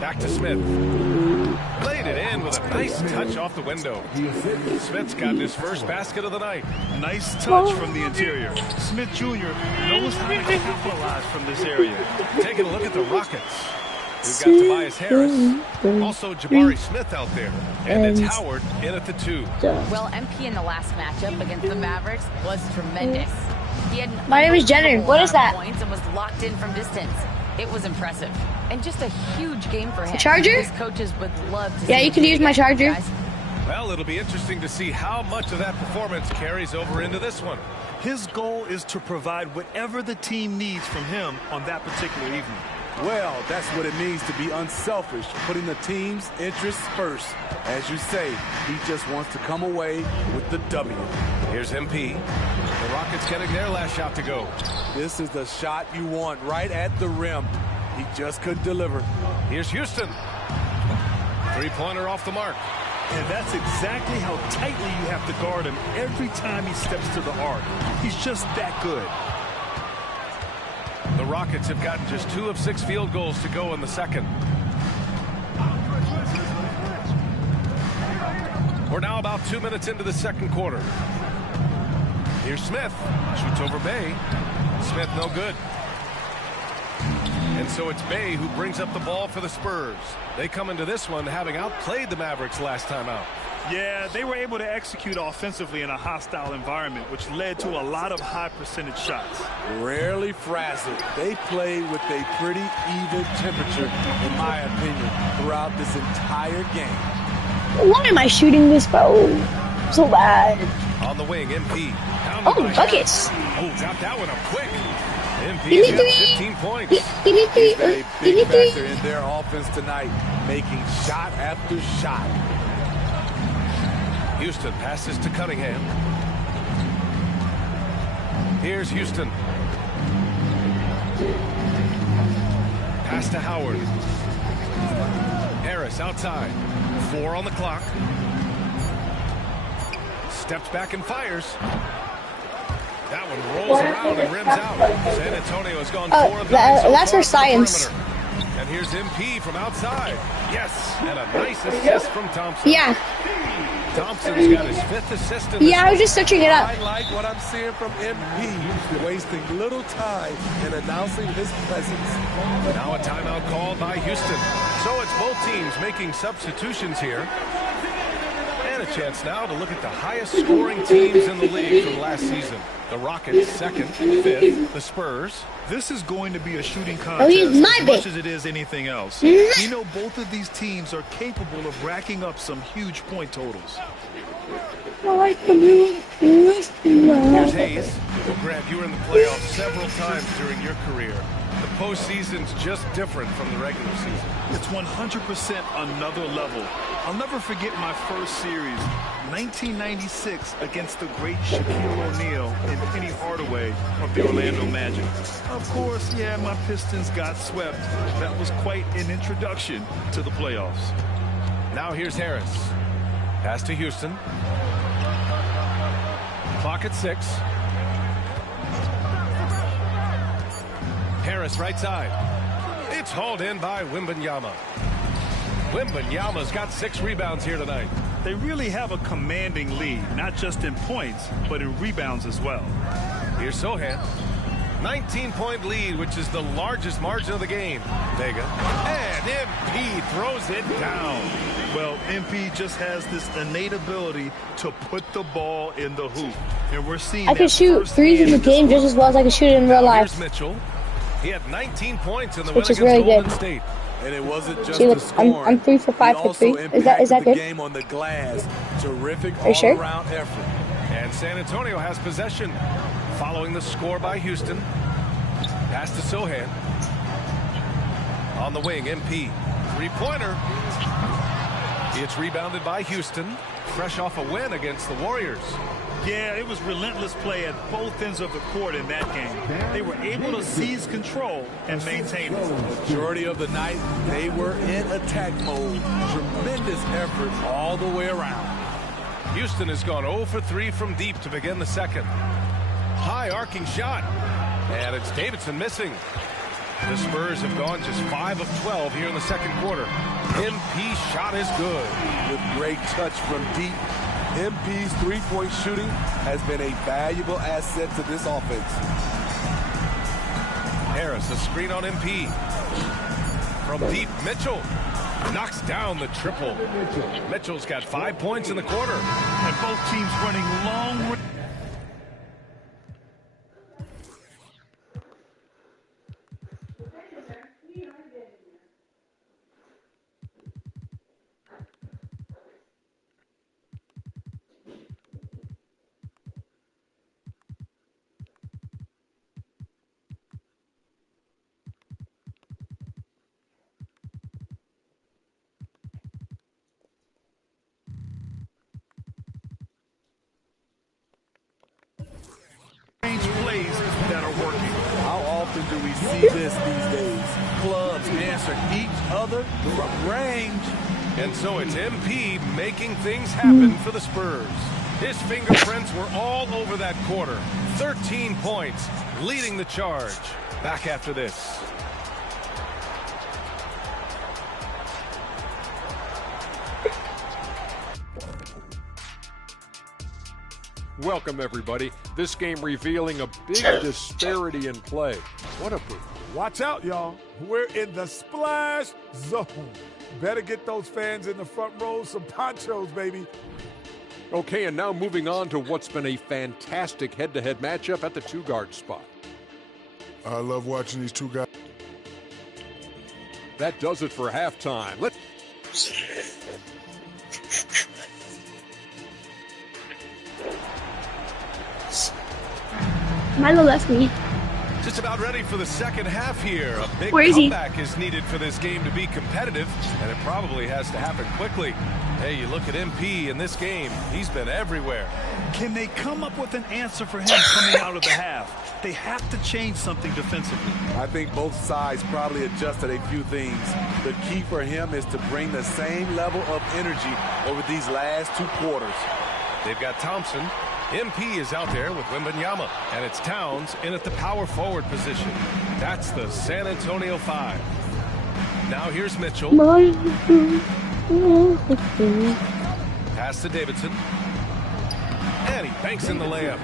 Back to Smith. Played it in with a nice touch off the window. Smith's got his first basket of the night. Nice touch from the interior. Smith Jr. knows how to capitalize from this area. Taking a look at the Rockets. We've got Tobias Harris, also Jabari Smith out there, and it's Howard in at the 2. Well, MP in the last matchup against the Mavericks was tremendous. He had My name is Jenner. What is that? Points and was locked in from distance. It was impressive, and just a huge game for him. A charger? His coaches would love to. Yeah, see you can use my charger. guys. Well, it'll be interesting to see how much of that performance carries over into this one. His goal is to provide whatever the team needs from him on that particular evening. Well, that's what it means to be unselfish, putting the team's interests first. As you say, he just wants to come away with the W. Here's MP. The Rockets getting their last shot to go. This is the shot you want right at the rim. He just couldn't deliver. Here's Houston. Three-pointer off the mark. And that's exactly how tightly you have to guard him every time he steps to the arc. He's just that good. The Rockets have gotten just 2 of 6 field goals to go in the second. We're now about 2 minutes into the second quarter. Here's Smith. Shoots over Bay. Smith no good. And so it's Bay who brings up the ball for the Spurs. They come into this one having outplayed the Mavericks last time out. Yeah, they were able to execute offensively in a hostile environment, which led to a lot of high percentage shots. Rarely frazzled. They play with a pretty even temperature, in my opinion, throughout this entire game. Why am I shooting this bow so bad? On the wing, MP. Oh, buckets. Oh, got that one up quick. Give me MP's got 15 points. Give me 3. He's been a big factor in their offense tonight, making shot after shot. Houston passes to Cunningham. Here's Houston. Pass to Howard. Harris outside. 4 on the clock. Steps back and fires. That one rolls around and rims out. San Antonio has gone 4 of 9. That's for science. And here's MP from outside. Yes, and a nice assist from Thompson. Yeah. Thompson's got his 5th assist in Yeah, I was just searching it up. I like what I'm seeing from MP, wasting little time in announcing his presence. Now a timeout called by Houston. So it's both teams making substitutions here. And a chance now to look at the highest scoring teams in the league from last season. The Rockets 2nd, 5th, the Spurs. This is going to be a shooting Oh, contest he's my as much as it is anything else. We know both of these teams are capable of racking up some huge point totals. Here's Hayes. Well, Grant, you were in the playoffs several times during your career. The postseason's just different from the regular season. It's 100% another level. I'll never forget my first series, 1996, against the great Shaquille O'Neal and Penny Hardaway of the Orlando Magic. Of course, yeah, my Pistons got swept. That was quite an introduction to the playoffs. Now here's Harris. Pass to Houston. Clock at 6. Harris right side. It's hauled in by Wembanyama. Wembanyama's got 6 rebounds here tonight. They really have a commanding lead, not just in points, but in rebounds as well. Here's Sohan. 19-point lead, which is the largest margin of the game. Vega. And MP throws it down. Well, MP just has this innate ability to put the ball in the hoop. And we're seeing I can shoot threes in the game just as well as I can shoot it in real life. Here's Mitchell. He had 19 points in the Which win is against really Golden good. State. And it wasn't just See, the look, scoring. I'm 3 for 5 He for 3. also Is that impacted good? the game on the glass. Terrific you sure? all-around effort. And San Antonio has possession following the score by Houston. Pass to Sohan. On the wing, MP. Three-pointer. It's rebounded by Houston. Fresh off a win against the Warriors. Yeah, it was relentless play at both ends of the court in that game. They were able to seize control and maintain it. Majority of the night, they were in attack mode. Tremendous effort all the way around. Houston has gone 0 for 3 from deep to begin the second. High arcing shot. And it's Davidson missing. The Spurs have gone just 5 of 12 here in the second quarter. MP's shot is good. With great touch from deep, MP's three-point shooting has been a valuable asset to this offense. Harris, a screen on MP. From deep, Mitchell knocks down the triple. Mitchell's got 5 points in the quarter. And both teams running long. Plays that are working. How often do we see this these days? Clubs answer each other from range. And so it's MP making things happen for the Spurs. His fingerprints were all over that quarter. 13 points, leading the charge. Back after this. Welcome, everybody. This game revealing a big disparity in play. What a big. Watch out, y'all. We're in the splash zone. Better get those fans in the front row some ponchos, baby. Okay, and now moving on to what's been a fantastic head-to-head matchup at the two-guard spot. I love watching these two guys. That does it for halftime. Let's... Milo left me. Just about ready for the second half here. A big Where is he? comeback is needed for this game to be competitive, and it probably has to happen quickly. Hey, you look at MP in this game, he's been everywhere. Can they come up with an answer for him coming out of the half? They have to change something defensively. I think both sides probably adjusted a few things. The key for him is to bring the same level of energy over these last two quarters. They've got Thompson. MP is out there with Wembanyama, and it's Towns in at the power forward position. That's the San Antonio 5. Now here's Mitchell. Pass to Davidson. And he banks in the layup.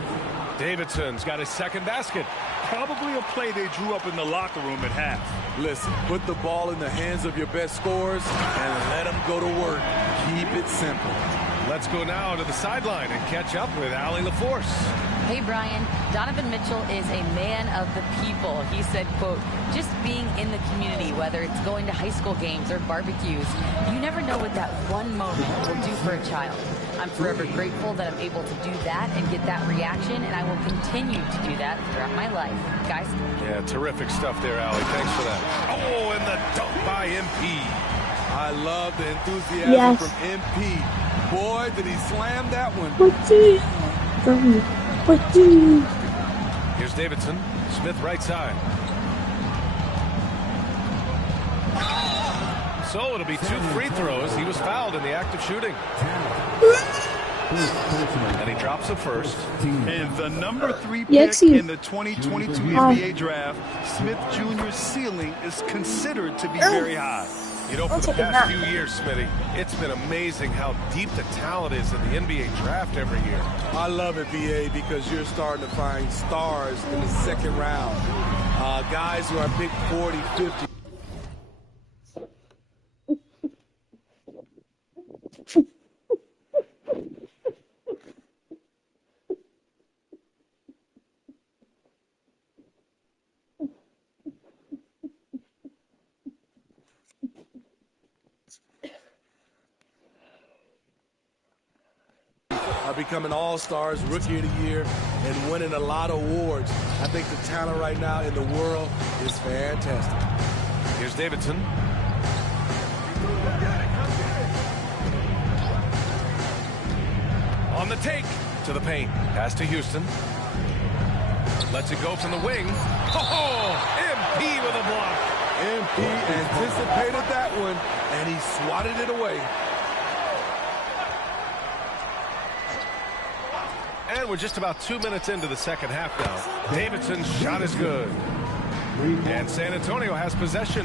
Davidson's got his second basket. Probably a play they drew up in the locker room at half. Listen, put the ball in the hands of your best scorers and let them go to work. Keep it simple. Let's go now to the sideline and catch up with Allie LaForce. Hey, Brian, Donovan Mitchell is a man of the people. He said, quote, just being in the community, whether it's going to high school games or barbecues, you never know what that one moment will do for a child. I'm forever grateful that I'm able to do that and get that reaction, and I will continue to do that throughout my life. Guys? Yeah, terrific stuff there, Allie. Thanks for that. Oh, and the dunk by MP. I love the enthusiasm from MP. Boy, did he slam that one. Here's Davidson. Smith right side. So it'll be 2 free throws. He was fouled in the act of shooting. And he drops the first. And the number 3 pick in the 2022 NBA draft, Smith Jr.'s ceiling is considered to be very high. You know, for the past few years, Smitty, it's been amazing how deep the talent is in the NBA draft every year. I love it, BA, because you're starting to find stars in the second round. Guys who are picked 40, 50. Becoming all-stars, rookie of the year, and winning a lot of awards. I think the talent right now in the world is fantastic. Here's Davidson. On the take. To the paint. Pass to Houston. Lets it go from the wing. Oh, MP with a block. MP anticipated that one, and he swatted it away. And we're just about 2 minutes into the second half now. Davidson's shot is good. And San Antonio has possession.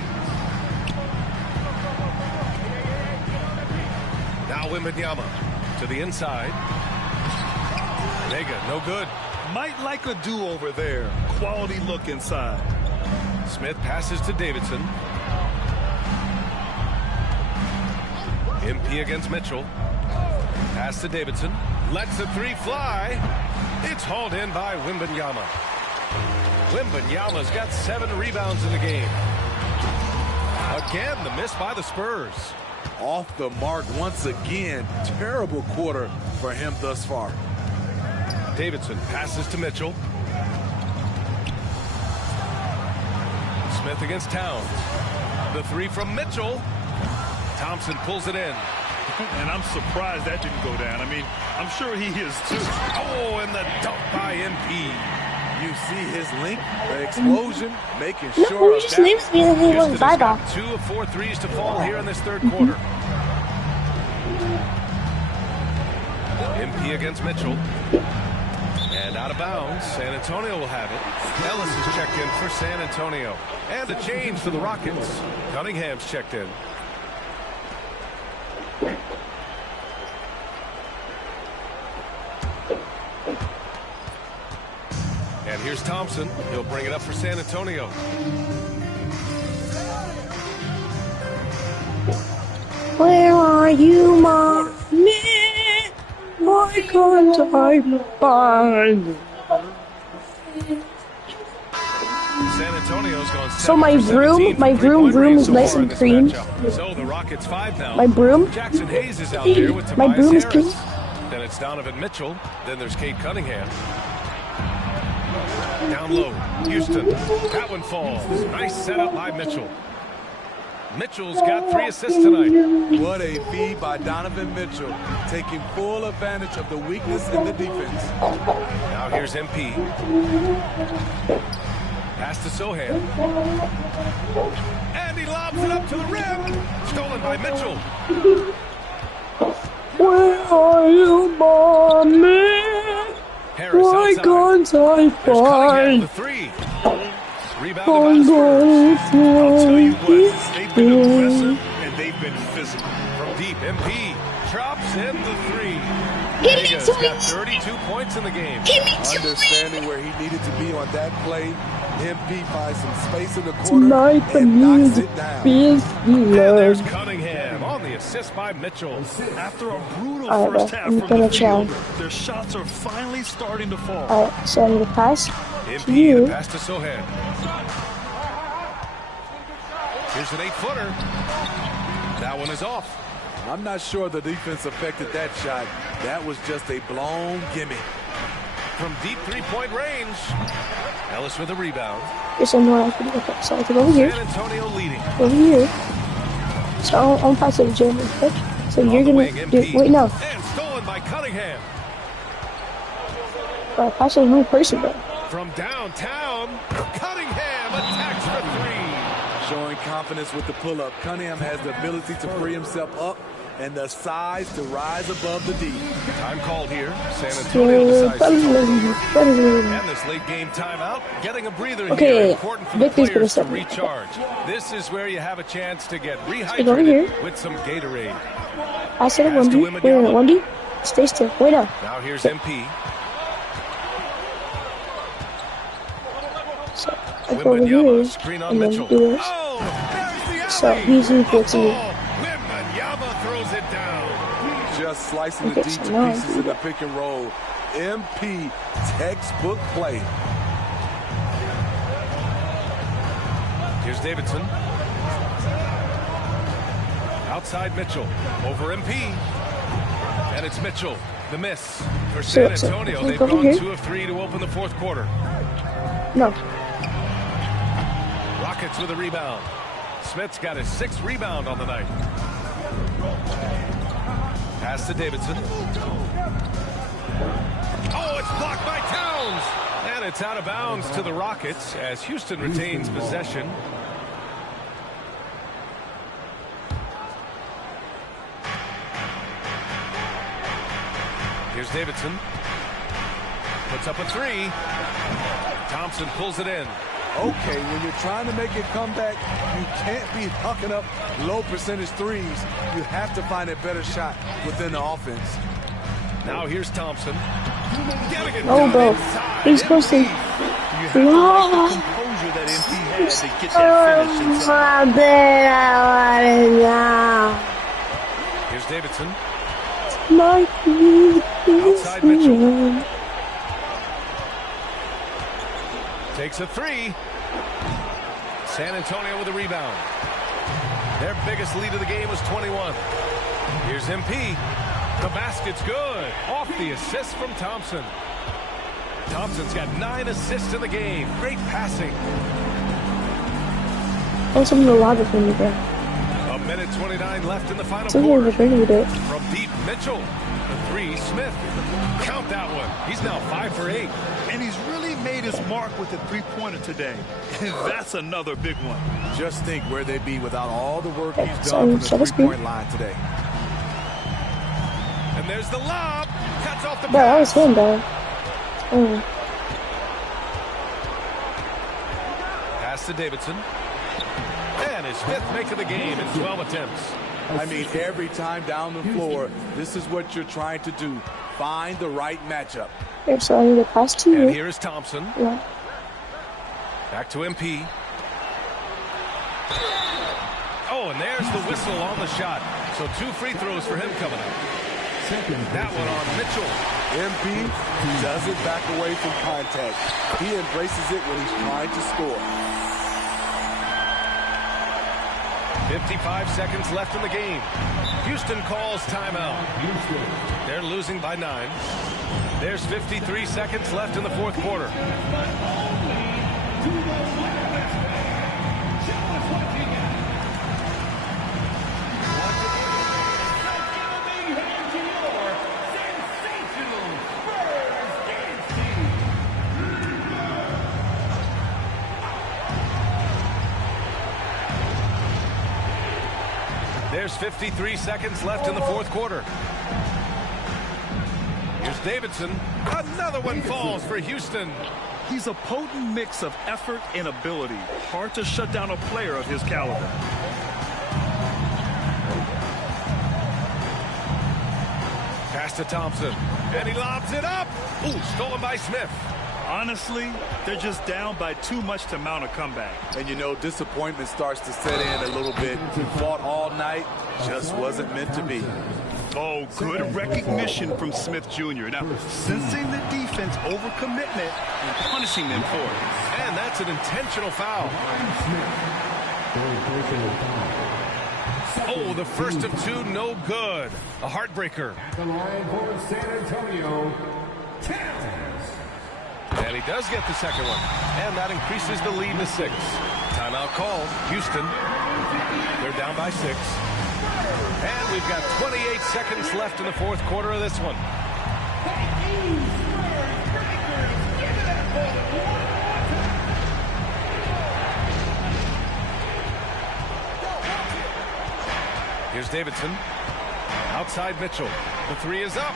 Now Wembanyama to the inside. Vega, no good. Might like a do-over there. Quality look inside. Smith passes to Davidson. MP against Mitchell. Pass to Davidson. Lets the three fly. It's hauled in by Wembanyama. Wembanyama's got 7 rebounds in the game. Again, the miss by the Spurs. Off the mark once again. Terrible quarter for him thus far. Davidson passes to Mitchell. Smith against Towns. The three from Mitchell. Thompson pulls it in. And I'm surprised that didn't go down. I mean, I'm sure he is too. Oh, and the dunk by MP. You see his length, the explosion, making No, sure he of just that. leaves me and he Houston went has bye bye. got 2 of 4 threes to fall here in this third quarter. MP against Mitchell. And out of bounds. San Antonio will have it. Ellis is checked in for San Antonio. And a change for the Rockets. Cunningham's checked in. And here's Thompson. He'll bring it up for San Antonio. Where are you, mommy? Why can't I find you? San Antonio's gone So my 7 for 17 broom from three-point is range nice so far and in this clean. matchup. So the Rockets 5 now. My broom? Jackson Hayes is out there with My Tobias broom is Harris. clean. Then it's Donovan Mitchell. Then there's Cade Cunningham. Down low, Houston. That one falls. Nice setup by Mitchell. Mitchell's got 3 assists tonight. What a feed by Donovan Mitchell, taking full advantage of the weakness in the defense. Now here's MP. Pass to Sohan. And he lobs it up to the rim. Stolen by Mitchell. Where are you, mommy? Harris Why outside. can't I There's Cunningham, find the 3. Rebounded by the Spurs. I'll tell you what, they've been aggressive and they've been physical. From deep, MP drops in the 3. Give me Vega's two got wins. 32 points in the game. Give me 2 wins. Understanding where he needed to be on that play, MP finds some space in the corner Tonight the and knocks music it down. is And there's love. Cunningham on the assist by Mitchell. After a brutal All right, first half I'm from gonna the field, try. their shots are finally starting to fall. Alright, so I need to pass. MP, You. the pass to Sohan. Here's an 8-footer. That one is off. I'm not sure the defense affected that shot. That was just a blown gimme. From deep 3-point range. Ellis with a rebound. Here's some more I can look at. So I can go over here. San Antonio leading. Over here. So I'll pass it to Jeremy, okay? So On you're the gonna wing, do, MP. wait, no. And stolen by Cunningham. Pass it to the wrong person, bro. From downtown, Cunningham attacks for 3. Showing confidence with the pull-up. Cunningham has the ability to free himself up and the size to rise above the D. Time called here. San Antonio decides to and this late game timeout, getting a breather Okay, here. Important for the Victor's gonna players to step in. recharge. This is where you have a chance to get over here. rehydrated with some Gatorade. Pass it to Pass to 1D. Wait a Wembanyama. minute, 1D. Stay still. Wait up. Now here's MP. So I go over here Wembanyama, screen on and then Mitchell. do this. Oh, there's the So alley. he's equal to me. Wembanyama throws it down. Just slicing the Okay, D so to now- pieces in the pick and roll. MP textbook play. Here's Davidson. Outside Mitchell. Over MP. And it's Mitchell. The miss for San So, Antonio. can I They've go over gone here? 2 of 3 to open the fourth quarter. No. Rockets with a rebound. Smith's got his 6th rebound on the night. Pass to Davidson. Oh, it's blocked by Towns. And it's out of bounds to the Rockets as Houston retains possession. Here's Davidson. Puts up a three. Thompson pulls it in. Okay, when you're trying to make a comeback, you can't be hucking up low percentage threes. You have to find a better shot within the offense. Now here's Thompson. Oh, bro. He's supposed to. You have to like the composure that MP had to get that finish inside. Here's Davidson. Outside Mitchell. Takes a three. San Antonio with a rebound. Their biggest lead of the game was 21. Here's MP. The basket's good. Off the assist from Thompson. Thompson's got 9 assists in the game. Great passing. Oh, some of the logic from there. A minute 29 left in the final Some quarter. of it. From deep, Mitchell. The three, Smith. Count that one. He's now 5 for 8. And he's really made his mark with the three-pointer today. And that's another big one. Just think where they'd be without all the work he's done from the three-point line today. And there's the lob. Cuts off the Bro, that was pass. him, though. Oh. Pass to Davidson. And is Smith making the game in 12 attempts. I mean, every time down the floor, this is what you're trying to do. Find the right matchup. Here, so I need to pass to you. And here is Thompson. Yeah. Back to MP. Oh, and there's the whistle on the shot. So 2 free throws for him coming up. That one on Mitchell. MP doesn't back away from contact. He embraces it when he's trying to score. 55 seconds left in the game. Houston calls timeout. They're losing by 9. There's 53 seconds left in the fourth quarter. There's 53 seconds left in the fourth quarter. Here's Davidson. Another one falls for Houston. He's a potent mix of effort and ability. Hard to shut down a player of his caliber. Pass to Thompson. And he lobs it up. Ooh, stolen by Smith. Honestly, they're just down by too much to mount a comeback. And, you know, disappointment starts to set in a little bit. We fought all night. Just wasn't meant to be. Oh, good recognition from Smith Jr. Now, sensing the defense overcommitment and punishing them for it. And that's an intentional foul. Oh, the first of 2, no good. A heartbreaker. The line for San Antonio, Towns. And he does get the second one. And that increases the lead to 6. Timeout called. Houston. They're down by 6. And we've got 28 seconds left in the fourth quarter of this one. Here's Davidson. Outside Mitchell. The 3 is up.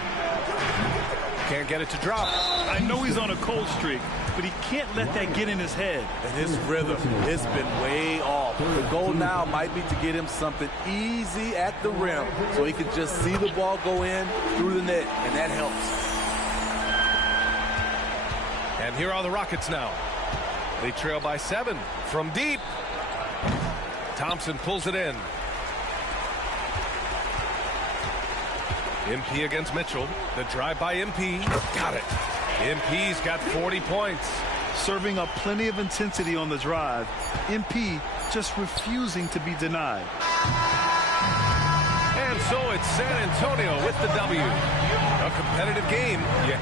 Can't get it to drop. I know he's on a cold streak, but he can't let that get in his head. And his rhythm has been way off. The goal now might be to get him something easy at the rim so he can just see the ball go in through the net, and that helps. And here are the Rockets now. They trail by 7 from deep. Thompson pulls it in. MP against Mitchell. The drive by MP. Got it. MP's got 40 points. Serving up plenty of intensity on the drive. MP just refusing to be denied. And so it's San Antonio with the W. A competitive game. Yeah.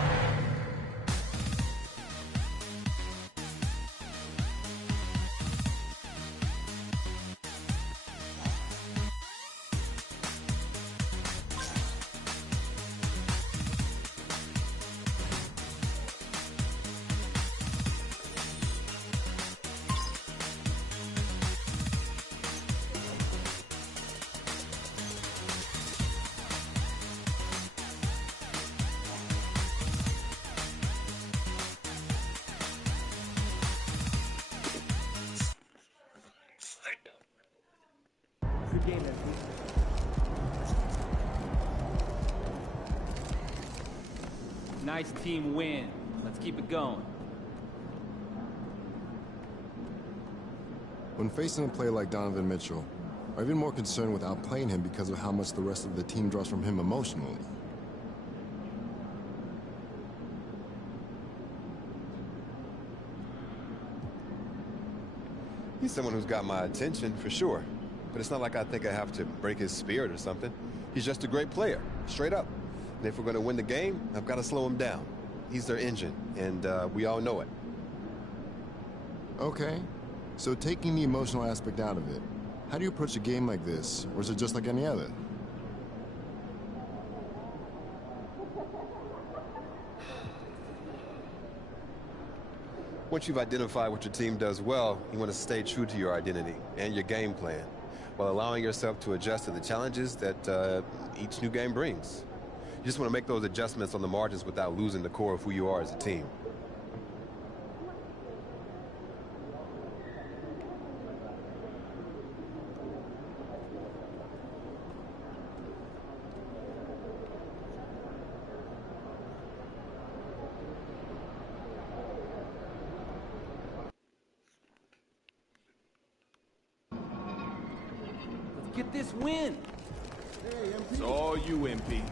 Good game, MP. Nice team win. Let's keep it going. When facing a player like Donovan Mitchell, are even more concerned with outplaying him because of how much the rest of the team draws from him emotionally? He's someone who's got my attention, for sure. But it's not like I think I have to break his spirit or something. He's just a great player, straight up. And if we're going to win the game, I've got to slow him down. He's their engine, and we all know it. Okay. So taking the emotional aspect out of it, how do you approach a game like this? Or is it just like any other? Once you've identified what your team does well, you want to stay true to your identity and your game plan, while allowing yourself to adjust to the challenges that each new game brings. You just want to make those adjustments on the margins without losing the core of who you are as a team. Get this win. It's all you, MP.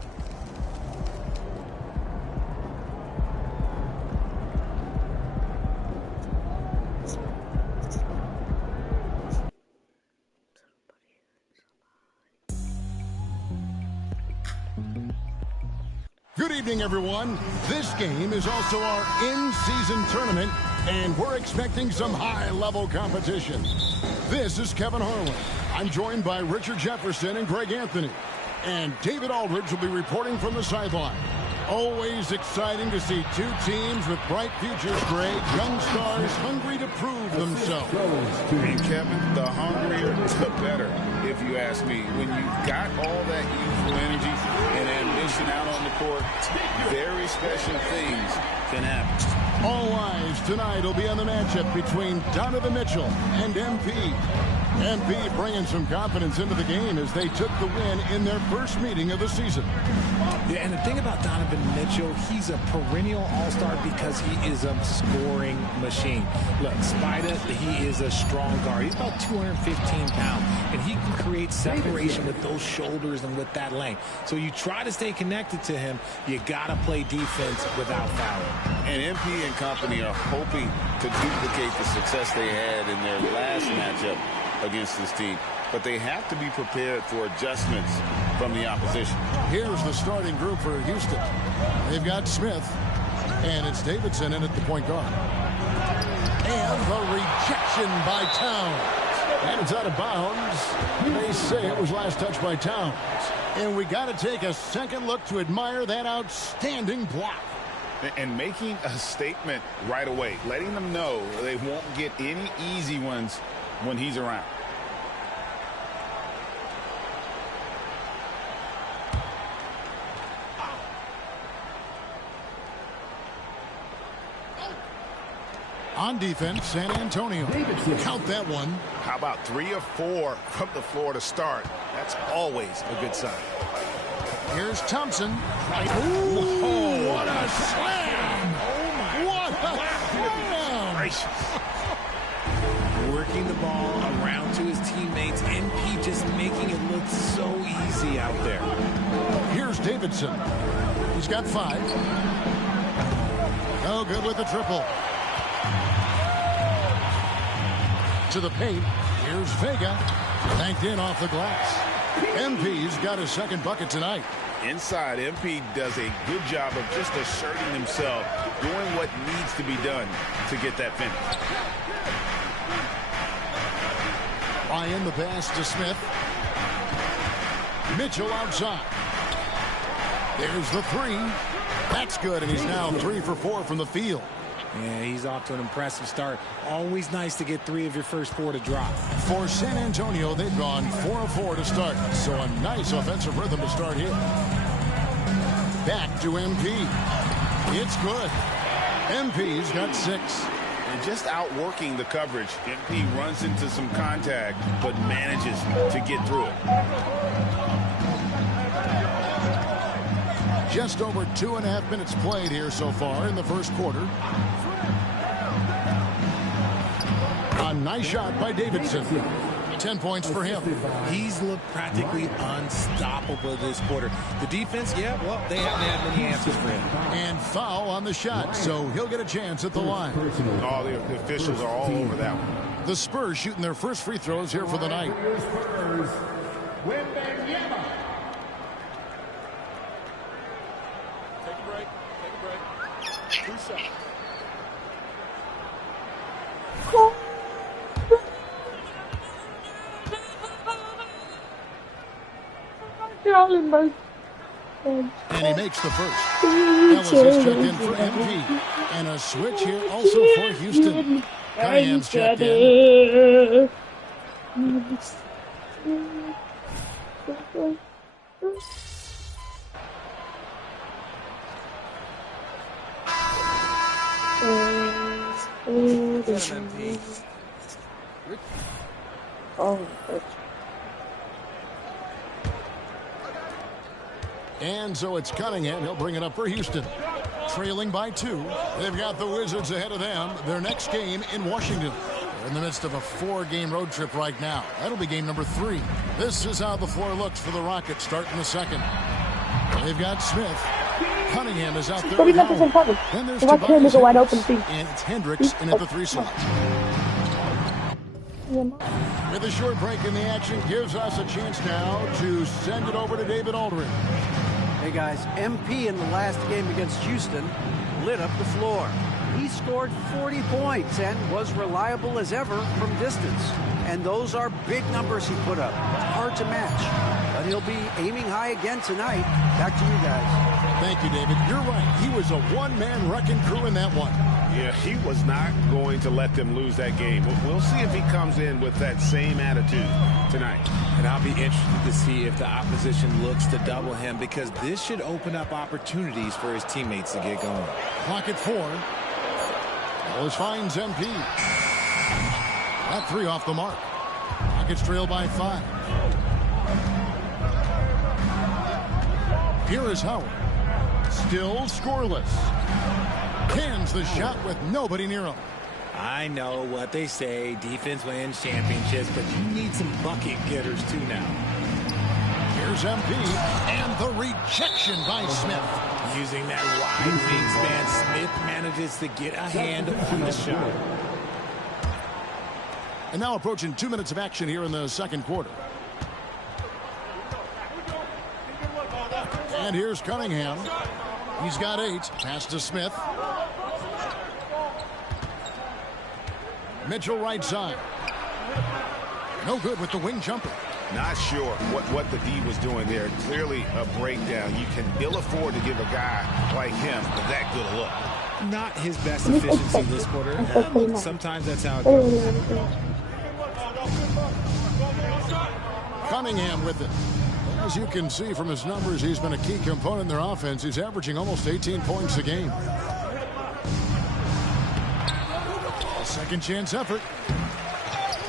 Good evening, everyone. This game is also our in-season tournament, and we're expecting some high-level competition. This is Kevin Harlan. I'm joined by Richard Jefferson and Greg Anthony. And David Aldridge will be reporting from the sideline. Always exciting to see two teams with bright futures, Greg. Young stars hungry to prove themselves. And Kevin, the hungrier, the better, if you ask me. When you've got all that youthful energy and ambition out on the court, very special things can happen. All eyes tonight will be on the matchup between Donovan Mitchell and MP. MP bringing some confidence into the game as they took the win in their first meeting of the season. Yeah, and the thing about Donovan Mitchell, he's a perennial all-star because he is a scoring machine. Look, Spida, he is a strong guard. He's about 215 pounds, and he can create separation with those shoulders and with that length. So you try to stay connected to him, you got to play defense without fouling. And MP and company are hoping to duplicate the success they had in their last matchup against this team, but they have to be prepared for adjustments from the opposition. Here's the starting group for Houston. They've got Smith, and it's Davidson in at the point guard. And the rejection by Towns. And it's out of bounds. They say it was last touched by Towns. And we got to take a second look to admire that outstanding block. And making a statement right away, letting them know they won't get any easy ones when he's around. On defense, San Antonio. Count that one. How about 3 or 4 from the floor to start? That's always a good sign. Here's Thompson. Ooh, what a slam! Oh my! What a slam! Gracious. Working the ball around to his teammates. MP just making it look so easy out there. Here's Davidson. He's got 5. Oh, good with the triple. To the paint. Here's Vega. Banked in off the glass. MP's got his second bucket tonight. Inside, MP does a good job of just asserting himself, doing what needs to be done to get that finish. Ryan the pass to Smith. Mitchell outside. There's the 3. That's good, and he's now 3 for 4 from the field. Yeah, he's off to an impressive start. Always nice to get 3 of your first 4 to drop. For San Antonio, they've gone 4 of 4 to start. So a nice offensive rhythm to start here. Back to MP. It's good. MP's got 6. And just outworking the coverage. MP runs into some contact, but manages to get through it. Just over 2.5 minutes played here so far in the first quarter. A nice shot by Davidson. 10 points for him. He's looked practically unstoppable this quarter. The defense, yeah, well, they haven't had many answers for him. And foul on the shot, so he'll get a chance at the line. Oh, the officials are all over that one. The Spurs shooting their first free throws here for the night. Take a break. Take a break. 2 seconds. And he makes the first. Ellis is checked in for MP. And a switch here also for Houston. Cunningham's checked in. And so it's Cunningham. He'll bring it up for Houston. Trailing by 2. They've got the Wizards ahead of them. Their next game in Washington. They're in the midst of a 4-game road trip right now. That'll be game number 3. This is how the floor looks for the Rockets starting the second. They've got Smith. Cunningham is out there. Then there's Tobias wide open, and it's Hendricks in at the 3 slot. With a short break in the action gives us a chance now to send it over to David Aldridge. Hey guys, MP in the last game against Houston lit up the floor. He scored 40 points and was reliable as ever from distance. And those are big numbers he put up. Hard to match. But he'll be aiming high again tonight. Back to you guys. Thank you, David. You're right. He was a one-man wrecking crew in that one. Yeah, he was not going to let them lose that game. We'll see if he comes in with that same attitude tonight. And I'll be interested to see if the opposition looks to double him, because this should open up opportunities for his teammates to get going. Clock at 4. Ellis finds MP. That 3 off the mark. Rockets trail by 5. Here is Howard. Still scoreless. Cans the shot with nobody near him. I know what they say, defense wins championships, but you need some bucket getters too now. Here's MP, and the rejection by Smith. Using that wide wingspan, Smith manages to get a hand on the shot. And now approaching 2 minutes of action here in the second quarter. And here's Cunningham. He's got 8. Pass to Smith. Mitchell right side. No good with the wing jumper. Not sure what the D was doing there. Clearly a breakdown. You can ill afford to give a guy like him that good a look. Not his best efficiency this quarter. Sometimes that's how it goes. Cunningham with it. As you can see from his numbers, he's been a key component in their offense. He's averaging almost 18 points a game. A second chance effort.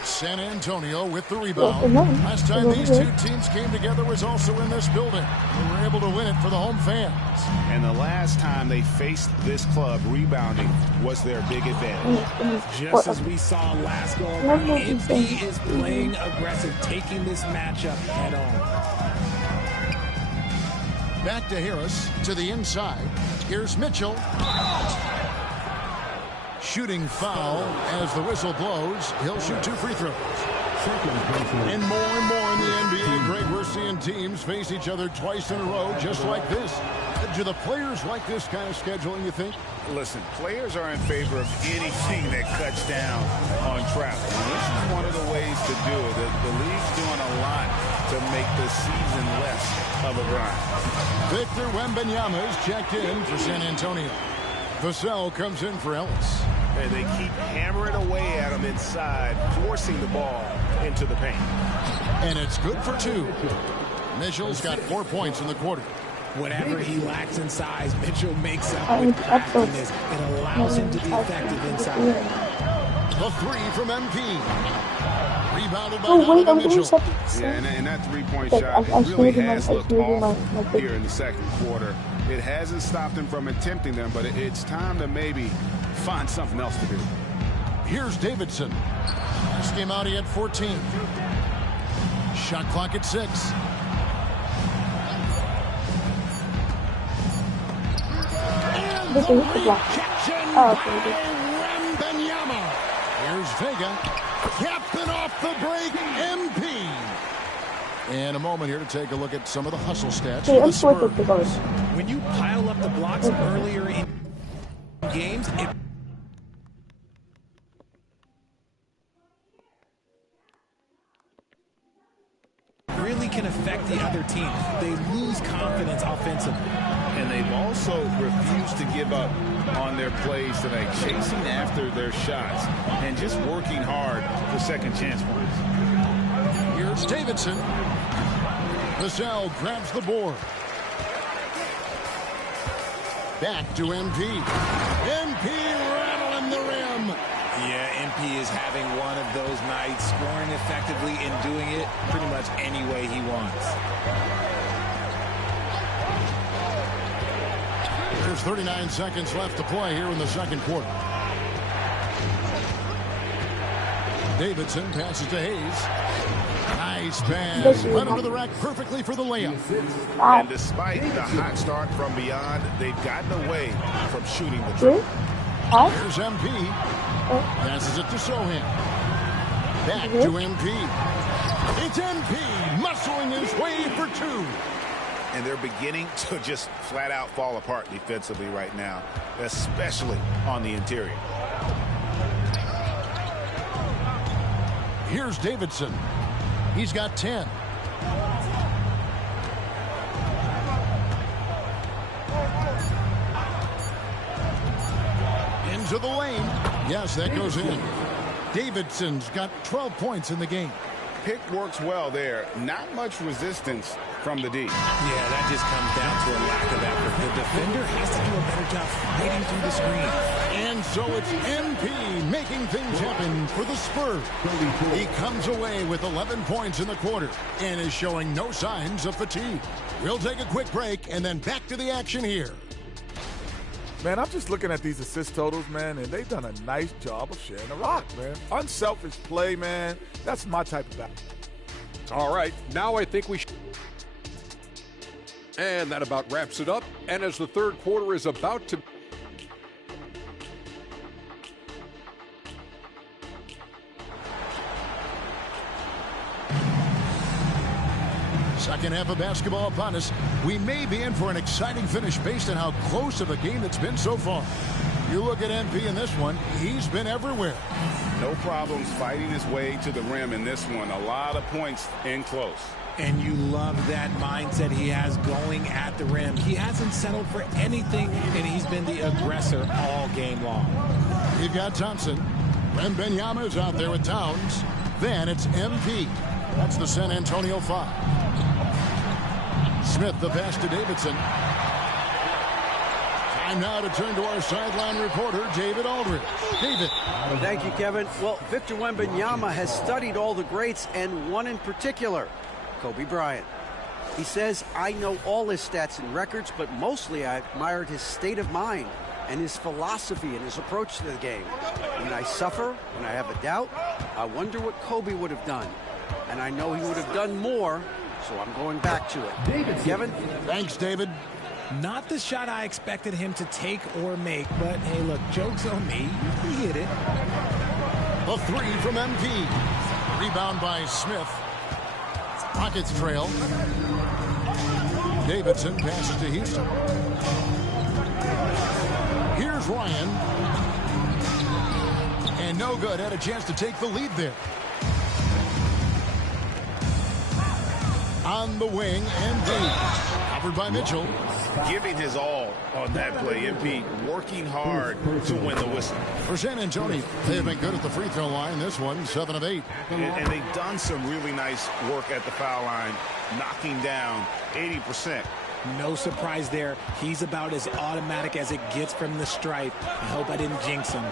San Antonio with the rebound. Last time these two teams came together was also in this building. They were able to win it for the home fans. And the last time they faced this club, rebounding was their big advantage. Just as we saw last go around, MP is playing aggressive, taking this matchup head on. Back to Harris, to the inside. Here's Mitchell. Shooting foul as the whistle blows. He'll shoot 2 free throws. And more in the NBA, Greg, we're seeing teams face each other twice in a row just like this. Do the players like this kind of scheduling, you think? Listen, players are in favor of anything that cuts down on travel. And this is one of the ways to do it. The league's doing a lot to make the season less of a grind. Victor Wembanyama is checked in for San Antonio. Vassell comes in for Ellis. And they keep hammering away at him inside, forcing the ball into the paint. And it's good for 2. Mitchell's got 4 points in the quarter. Whatever he lacks in size, Mitchell makes up with craftiness. It allows him to be effective inside. The three from MP. Rebounded by I'm Mitchell. Yeah, and that three-point shot, it really has looked off here in the second quarter. It hasn't stopped him from attempting them, but it's time to maybe find something else to do. Here's Davidson. Last game out, he had 14. Shot clock at 6. And the rejection by Wembanyama. Here's Vega. Captain off the break, MP. And a moment here to take a look at some of the hustle stats for the Spurs. When you pile up the blocks earlier in games, it really can affect the other team. They lose confidence offensively. And they've also refused to give up on their plays tonight, chasing after their shots and just working hard for second chance points. Here's Davidson. Vassell grabs the board. Back to MP. MP rattling the rim. Yeah, MP is having one of those nights, scoring effectively and doing it pretty much any way he wants. There's 39 seconds left to play here in the second quarter. Davidson passes to Hayes. Nice pass. Went under the rack perfectly for the layup. And despite the hot start from beyond, they've gotten away from shooting the trick. Here's MP. Passes it to Sohan. Back to MP. It's MP muscling his way for two. And they're beginning to just flat out fall apart defensively right now, especially on the interior. Here's Davidson. He's got 10. Into the lane. Yes, that goes in. Davidson's got 12 points in the game. Pick works well there. Not much resistance from the D. Yeah, that just comes down to a lack of effort. The defender has to do a better job fighting through the screen. And so it's MP making things happen for the Spurs. He comes away with 11 points in the quarter and is showing no signs of fatigue. We'll take a quick break and then back to the action here. Man, I'm just looking at these assist totals, man, and they've done a nice job of sharing the rock, man. Unselfish play, man. That's my type of battle. All right, now I think we should. And that about wraps it up. And as the third quarter is about to... Second half of basketball upon us. We may be in for an exciting finish based on how close of a game it's been so far. You look at MP in this one, he's been everywhere. No problems fighting his way to the rim in this one. A lot of points in close. And you love that mindset he has going at the rim. He hasn't settled for anything, and he's been the aggressor all game long. You've got Thompson. Wembanyama is out there with Towns. Then it's MP. That's the San Antonio 5. Smith the pass to Davidson. Time now to turn to our sideline reporter, David Aldridge. David. Well, thank you, Kevin. Well, Victor Wembanyama has studied all the greats and one in particular, Kobe Bryant. He says, I know all his stats and records, but mostly I admired his state of mind and his philosophy and his approach to the game. When I suffer, when I have a doubt, I wonder what Kobe would have done. And I know he would have done more, so I'm going back to it. Kevin? Thanks, David. Not the shot I expected him to take or make, but hey, look, joke's on me. He hit it. A three from MP. Rebound by Smith. Rockets trail. Davidson passes to Houston. Here's Ryan. And no good. Had a chance to take the lead there. On the wing, MP. Covered by Mitchell. Giving his all on that play. MP working hard to win the whistle. For San Antonio, they have been good at the free throw line. This one, 7 of 8. And they've done some really nice work at the foul line, knocking down 80%. No surprise there. He's about as automatic as it gets from the stripe. I hope I didn't jinx him.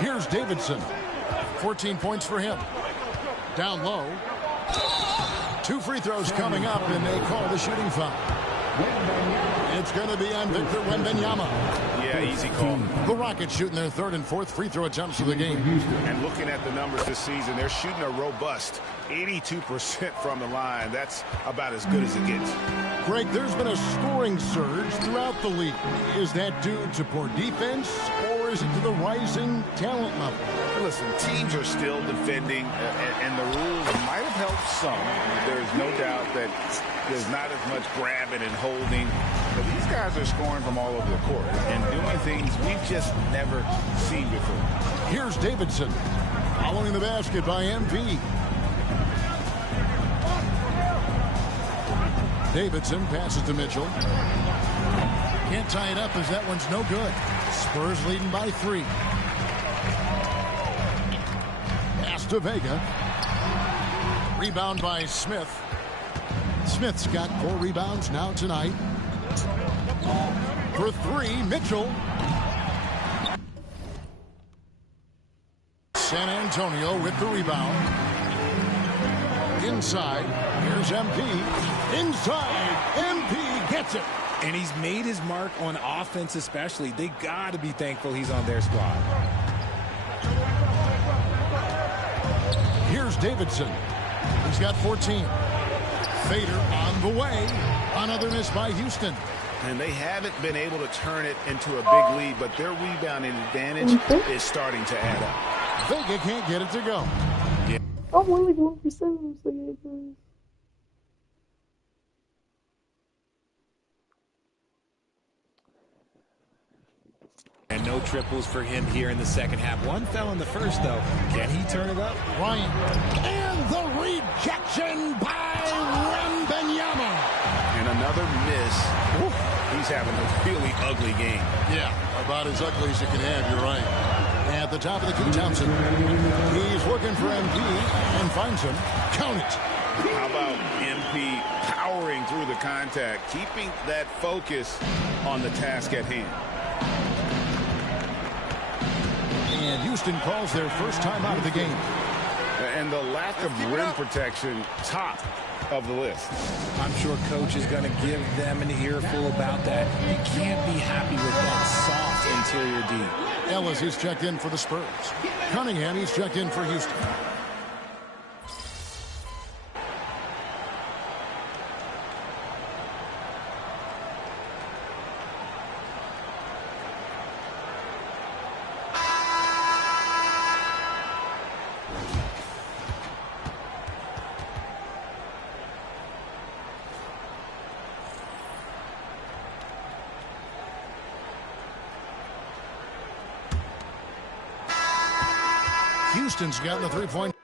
Here's Davidson. 14 points for him. Down low. 2 free throws coming up, and they call the shooting foul. It's going to be on Victor Wembanyama. Yeah, easy call. The Rockets shooting their 3rd and 4th free throw attempts of the game. And looking at the numbers this season, they're shooting a robust 82% from the line. That's about as good as it gets. Greg, there's been a scoring surge throughout the league. Is that due to poor defense, or is it to the rising talent level? Listen, teams are still defending, and the rules might have helped some. There's no doubt that there's not as much grabbing and holding. But these guys are scoring from all over the court and doing things we've just never seen before. Here's Davidson following the basket by MP. Davidson passes to Mitchell. Can't tie it up as that one's no good. Spurs leading by 3. Pass to Vega. Rebound by Smith. Smith's got 4 rebounds now tonight. For 3, Mitchell. San Antonio with the rebound. Inside, here's MP. Inside, MP gets it. And he's made his mark on offense especially. They got to be thankful he's on their squad. Here's Davidson. He's got 14. Fader on the way. Another miss by Houston. And they haven't been able to turn it into a big lead, but their rebounding advantage is starting to add up. Vega can't get it to go. Yeah. I'm only going for 7. So yeah, And no triples for him here in the second half. One fell in the first, though. Can he turn it up? Bryant. And the rejection by Wembanyama. And another miss. Woo. He's having a really ugly game. Yeah, about as ugly as you can have, you're right. At the top of the key, Thompson. He's looking for MP and finds him. Count it. How about MP powering through the contact, keeping that focus on the task at hand? And Houston calls their first time out of the game. And the lack of rim protection, top of the list. I'm sure coach is going to give them an earful about that. You can't be happy with that soft interior D. Ellis is checked in for the Spurs. Cunningham, he's checked in for Houston. Houston's got the 3-point.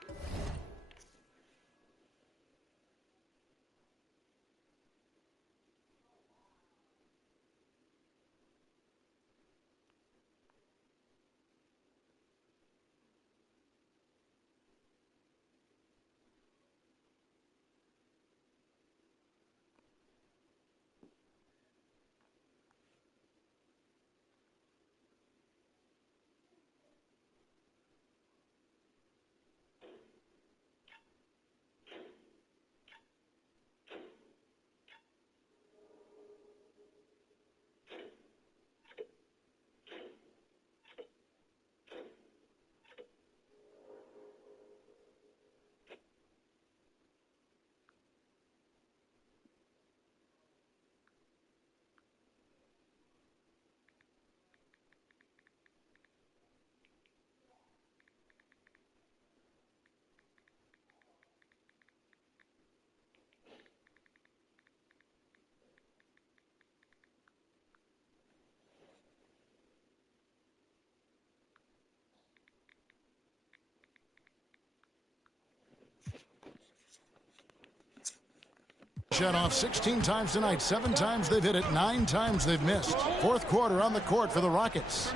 Shut off 16 times tonight. 7 times they've hit it. 9 times they've missed. Fourth quarter on the court for the Rockets.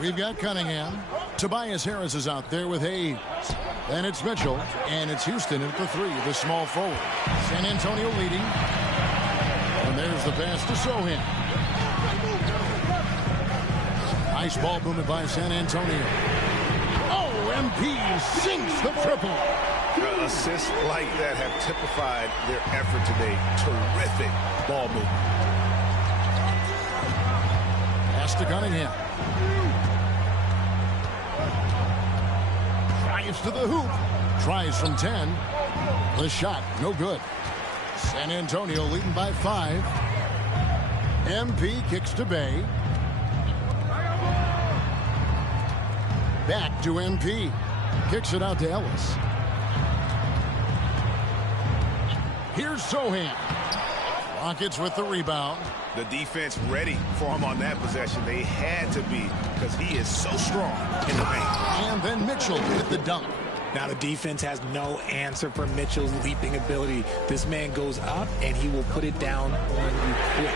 We've got Cunningham. Tobias Harris is out there with Hayes. Then it's Mitchell. And it's Houston at the 3, the small forward. San Antonio leading. And there's the pass to Sohan. Nice ball movement by San Antonio. Oh, MP sinks the triple. Assists like that have typified their effort today. Terrific ball movement. Pass to Cunningham. Drives to the hoop. Tries from 10. The shot, no good. San Antonio leading by 5. MP kicks to Bay. Back to MP. Kicks it out to Ellis. Here's Sohan. Rockets with the rebound. The defense ready for him on that possession. They had to be because he is so strong in the paint. And then Mitchell with the dunk. Now the defense has no answer for Mitchell's leaping ability. This man goes up and he will put it down on you quick.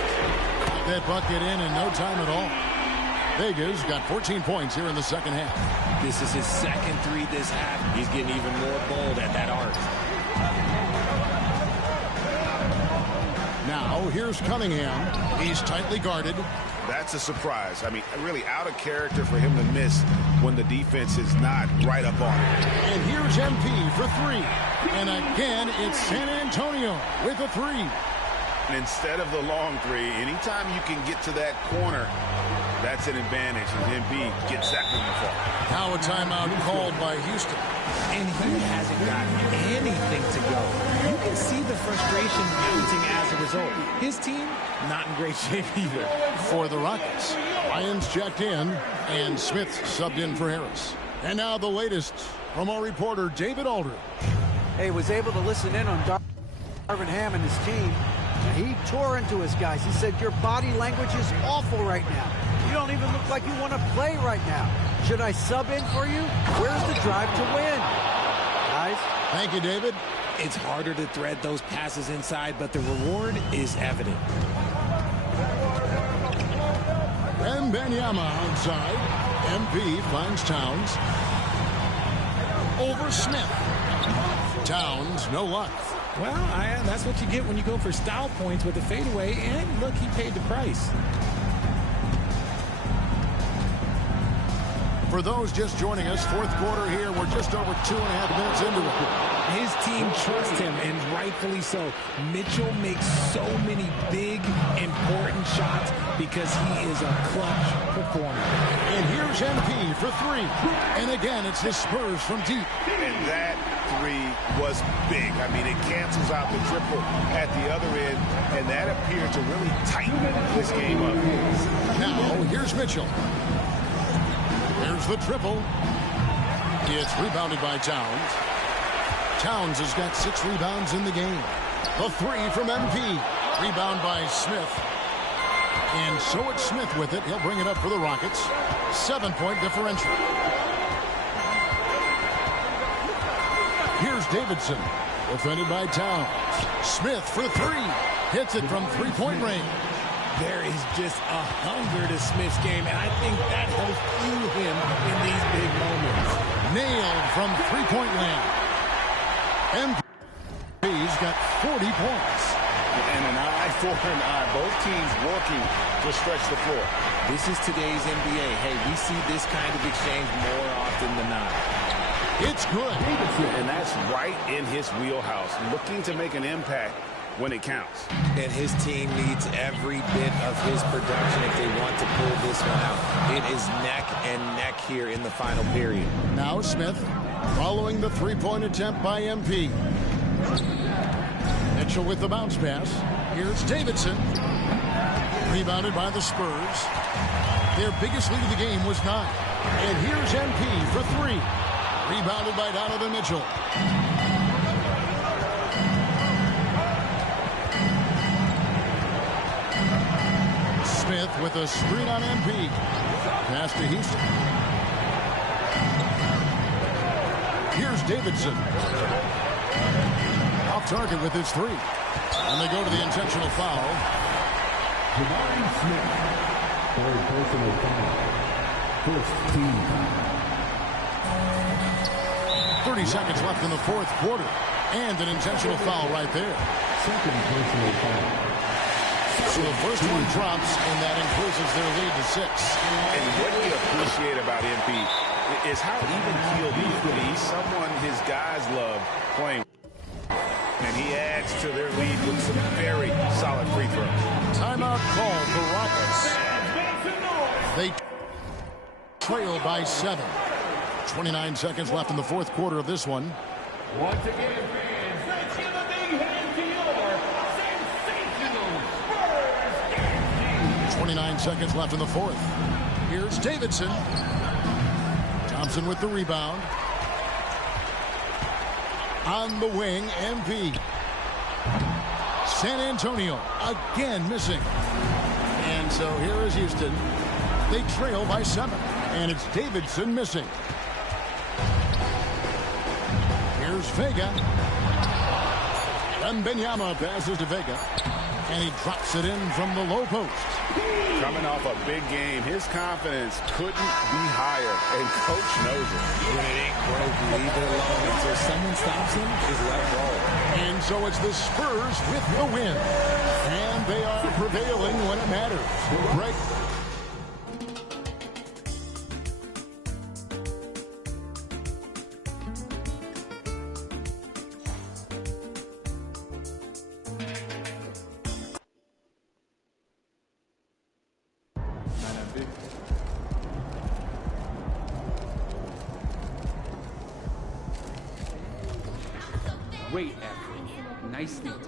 That bucket in no time at all. Vega's got 14 points here in the second half. This is his second three this half. He's getting even more bold at that arc. Now here's Cunningham. He's tightly guarded. That's a surprise. I mean, really out of character for him to miss when the defense is not right up on it. And here's MP for 3. And again, it's San Antonio with a 3. And instead of the long 3, anytime you can get to that corner, that's an advantage. And MP gets that when you fall. Now a timeout called by Houston. And he hasn't gotten anything to go. You can see the frustration mounting as a result. His team, not in great shape either. For the Rockets, Lyons checked in, and Smith subbed in for Harris. And now the latest from our reporter, David Aldridge. Hey, was able to listen in on Darvin Ham and his team. He tore into his guys. He said, your body language is awful right now. You don't even look like you want to play right now. Should I sub in for you? Where's the drive to win? Guys? Thank you, David. It's harder to thread those passes inside, but the reward is evident. Wembanyama outside. MP finds Towns. Over Smith. Towns, no luck. Well, that's what you get when you go for style points with a fadeaway, and look, he paid the price. For those just joining us, fourth quarter here. We're just over 2.5 minutes into it. His team trusts him, and rightfully so. Mitchell makes so many big, important shots because he is a clutch performer. And here's MP for 3. And again, it's the Spurs from deep. And that 3 was big. I mean, it cancels out the triple at the other end, and that appeared to really tighten this game up. Now, here's Mitchell. There's the triple. It's rebounded by Towns. Towns has got 6 rebounds in the game. The 3 from MP. Rebound by Smith. And so it's Smith with it. He'll bring it up for the Rockets. 7-point differential. Here's Davidson. Defended by Towns. Smith for 3. Hits it from 3-point range. There is just a hunger to Smith's game, and I think that helps fuel him in these big moments. Nailed from 3-point land. MP's got 40 points. And an eye for an eye. Both teams working to stretch the floor. This is today's NBA. Hey, we see this kind of exchange more often than not. It's good. And that's right in his wheelhouse. Looking to make an impact when it counts. And his team needs every bit of his production if they want to pull this one out. It is neck and neck here in the final period. Now Smith following the 3-point attempt by MP. Mitchell with the bounce pass. Here's Davidson. Rebounded by the Spurs. Their biggest lead of the game was 9. And here's MP for 3. Rebounded by Donovan Mitchell. Smith with a screen on MP. Pass to Houston. Here's Davidson. Off target with his 3. And they go to the intentional foul. Jabari Smith for a personal foul. First team foul. 30 seconds left in the fourth quarter. And an intentional foul right there. Second personal foul. So the first one drops, and that increases their lead to 6. And what you appreciate about MP, is how even-keeled he is. He's someone his guys love playing with. And he adds to their lead with some very solid free throws. Timeout call for Rockets. They trail by 7. 29 seconds left in the fourth quarter of this one. Once again, fans, let's give a big hand to your sensational Spurs. 29 seconds left in the fourth. Here's Davidson. Thompson with the rebound. On the wing, MP. San Antonio again missing. And so here is Houston. They trail by 7. And it's Davidson missing. Here's Vega. Wembanyama passes to Vega. And he drops it in from the low post. Coming off a big game, his confidence couldn't be higher, and Coach knows it. When it ain't broke, leave it alone until someone stops him, just let him roll. And so it's the Spurs with the win. And they are prevailing when it matters. Greg. Great effort. Nicely done.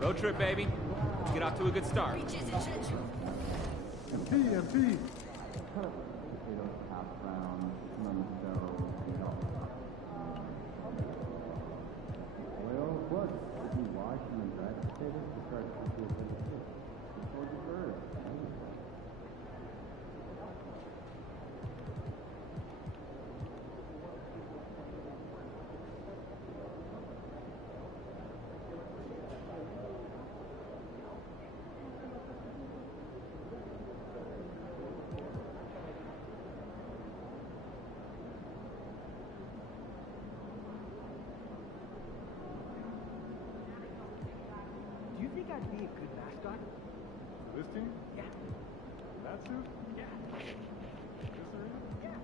Road trip, baby. Let's get off to a good start. MP. Do you think I'd be a good mascot? This team? Yeah. That suit? Yeah. This arena? Yeah.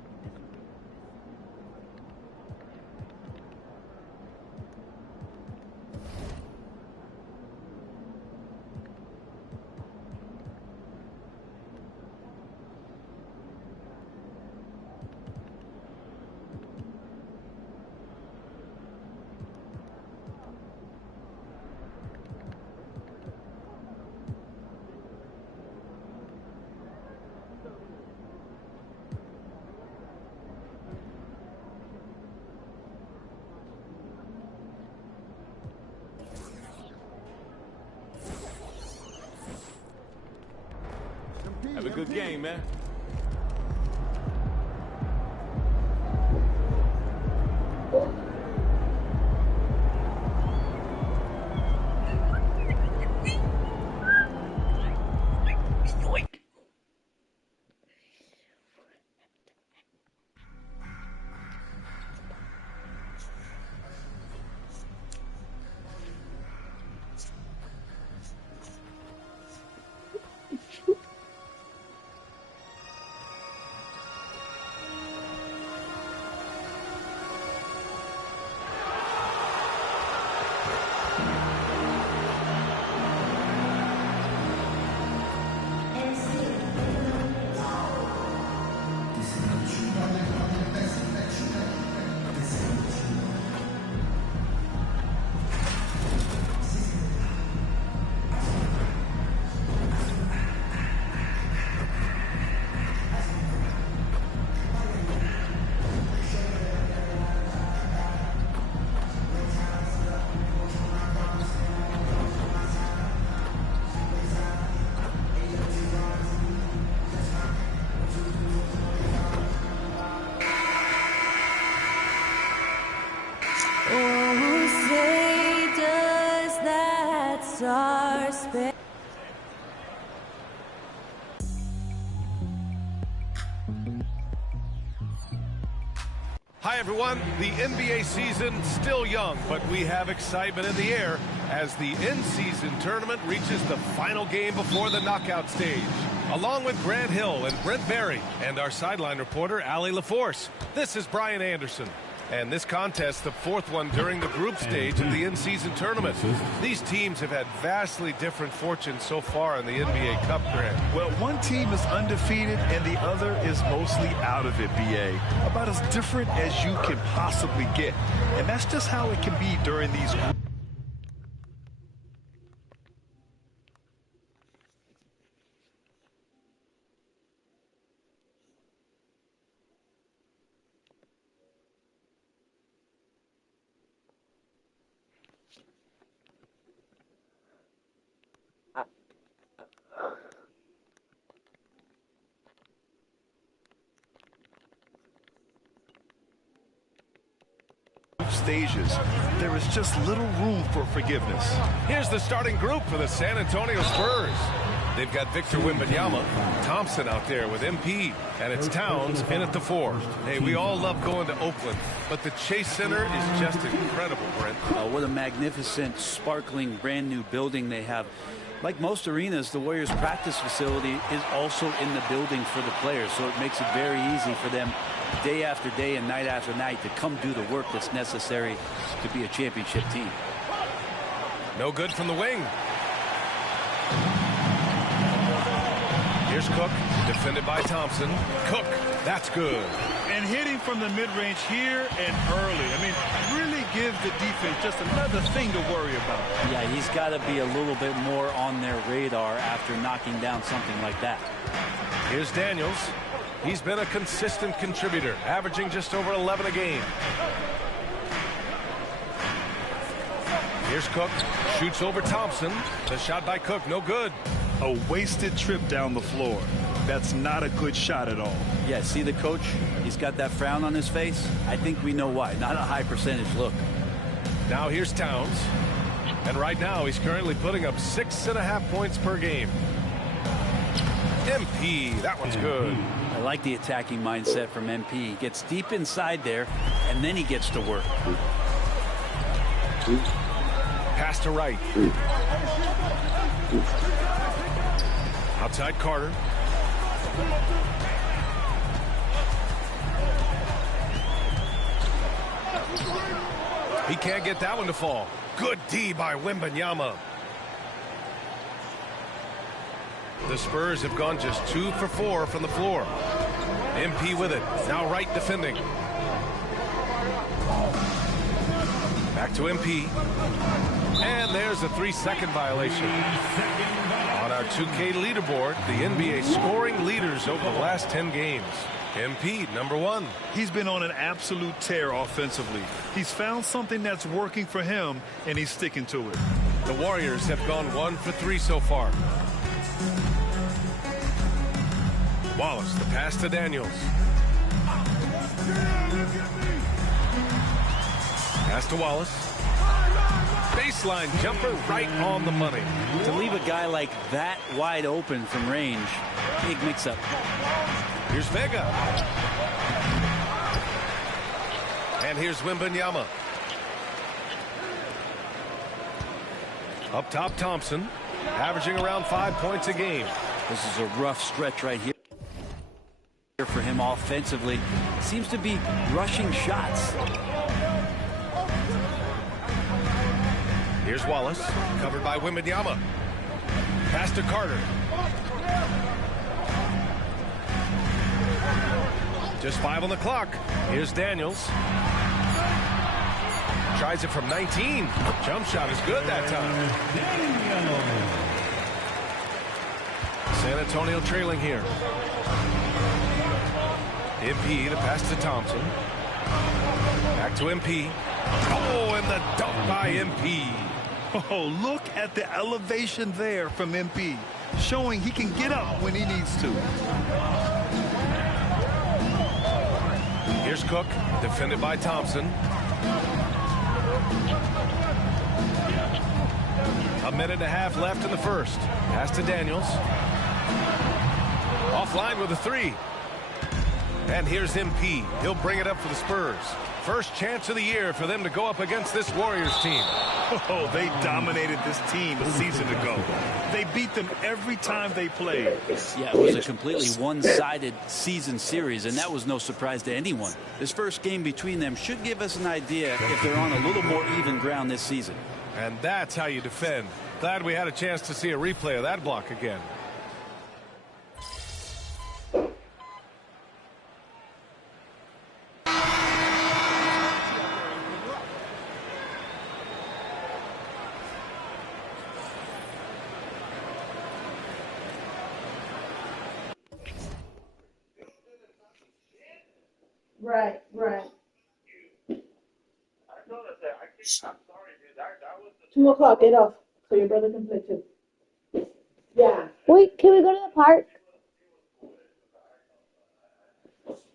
Have a good game, man. All-Star Space. Hi, everyone. The NBA season still young, but we have excitement in the air as the in-season tournament reaches the final game before the knockout stage. Along with Grant Hill and Brent Barry and our sideline reporter, Allie LaForce, this is Brian Anderson. And this contest, the fourth one during the group stage of the in-season tournament. These teams have had vastly different fortunes so far in the NBA Cup, Grant. Well, one team is undefeated and the other is mostly out of it, BA. About as different as you can possibly get. And that's just how it can be during these group stages. There is just little room for forgiveness. Here's the starting group for the San Antonio Spurs. They've got Victor Wembanyama, Thompson out there with MP, and it's Towns in at the 4. Hey, we all love going to Oakland, but the Chase Center is just incredible, Brent. What a magnificent, sparkling, brand new building they have. Like most arenas, the Warriors practice facility is also in the building for the players, so it makes it very easy for them day after day and night after night to come do the work that's necessary to be a championship team. No good from the wing. Here's Cook, defended by Thompson. Cook, that's good. And hitting from the mid-range here and early. I mean, really gives the defense just another thing to worry about. Yeah, he's got to be a little bit more on their radar after knocking down something like that. Here's Daniels. He's been a consistent contributor, averaging just over 11 a game. Here's Cook, shoots over Thompson. The shot by Cook, no good. A wasted trip down the floor. That's not a good shot at all. Yeah, see the coach? He's got that frown on his face. I think we know why. Not a high percentage look. Now here's Towns. And right now he's currently putting up 6.5 points per game. MP, that one's good. I like the attacking mindset from MP. He gets deep inside there, and then he gets to work. Pass to Wright. Outside Carter. He can't get that one to fall. Good D by Wembanyama. The Spurs have gone just 2 for 4 from the floor. MP with it. Now Wright defending. Back to MP. And there's a 3-second violation. On our 2K leaderboard, the NBA scoring leaders over the last 10 games. MP, number 1. He's been on an absolute tear offensively. He's found something that's working for him, and he's sticking to it. The Warriors have gone 1 for 3 so far. Wallace, the pass to Daniels. Pass to Wallace. Baseline jumper right on the money. To leave a guy like that wide open from range, big mix-up. Here's Vega. And here's Wembanyama. Up top, Thompson, averaging around 5 points a game. This is a rough stretch right here for him offensively. Seems to be rushing shots. Here's Wallace, covered by Wembanyama. Pass to Carter. Just 5 on the clock. Here's Daniels. Tries it from 19. Jump shot is good that time. San Antonio trailing here. MP, the pass to Thompson. Back to MP. Oh, and the dunk by MP. Oh, look at the elevation there from MP, showing he can get up when he needs to. Here's Cook, defended by Thompson. A minute and a half left in the first. Pass to Daniels. Offline with a three. And here's MP. He'll bring it up for the Spurs. First chance of the year for them to go up against this Warriors team. Oh, they dominated this team a season ago. They beat them every time they played. Yeah, it was a completely one-sided season series, and that was no surprise to anyone. This first game between them should give us an idea if they're on a little more even ground this season. And that's how you defend. Glad we had a chance to see a replay of that block again. Right. 2 o'clock, get off, so your brother can play too. Yeah. Wait, can we go to the park?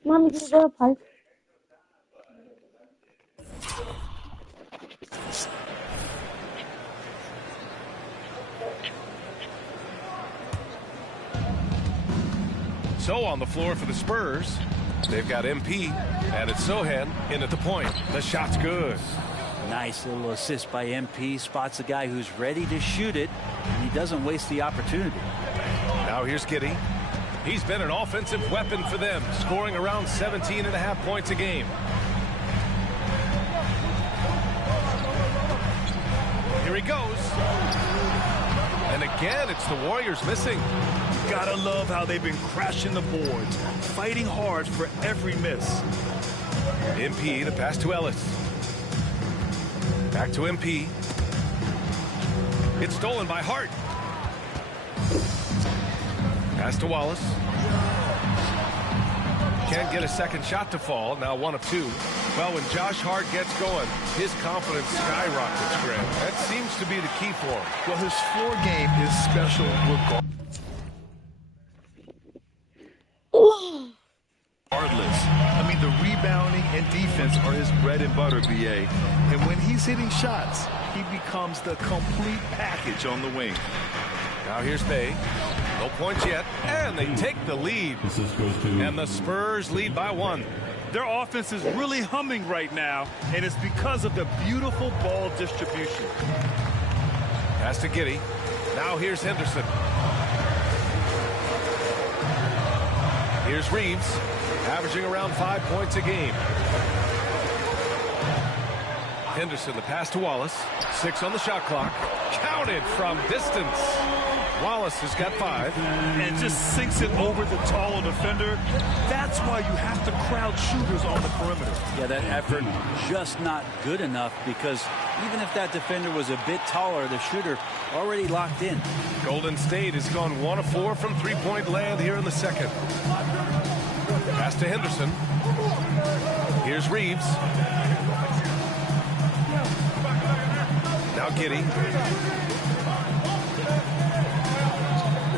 Mommy, can we go to the park? So on the floor for the Spurs, they've got MP, and it's Sochan in at the point. The shot's good. Nice little assist by MP. Spots a guy who's ready to shoot it, and he doesn't waste the opportunity. Now here's Giddey. He's been an offensive weapon for them, scoring around 17.5 points a game. Here he goes. And again, it's the Warriors missing. Gotta love how they've been crashing the boards, fighting hard for every miss. MP, the pass to Ellis. Back to MP. It's stolen by Hart. Pass to Wallace. Can't get a second shot to fall. Now 1 of 2. Well, when Josh Hart gets going, his confidence skyrockets, Grant. That seems to be the key for him. Well, his floor game is special regardless. I mean, the rebounding and defense are his bread and butter, BA. And when he's hitting shots, he becomes the complete package on the wing. Now here's Bay. No points yet, and they take the lead. And the Spurs lead by 1. Their offense is really humming right now, and it's because of the beautiful ball distribution. Pass to Giddey. Now here's Henderson. Here's Reeves, averaging around 5 points a game. Henderson, the pass to Wallace. 6 on the shot clock. Counted from distance. Wallace has got 5. And just sinks it over the taller defender. That's why you have to crowd shooters on the perimeter. Yeah, that effort just not good enough, because even if that defender was a bit taller, the shooter already locked in. Golden State has gone 1 of 4 from three-point land here in the second. Pass to Henderson. Here's Reeves. Now Giddey.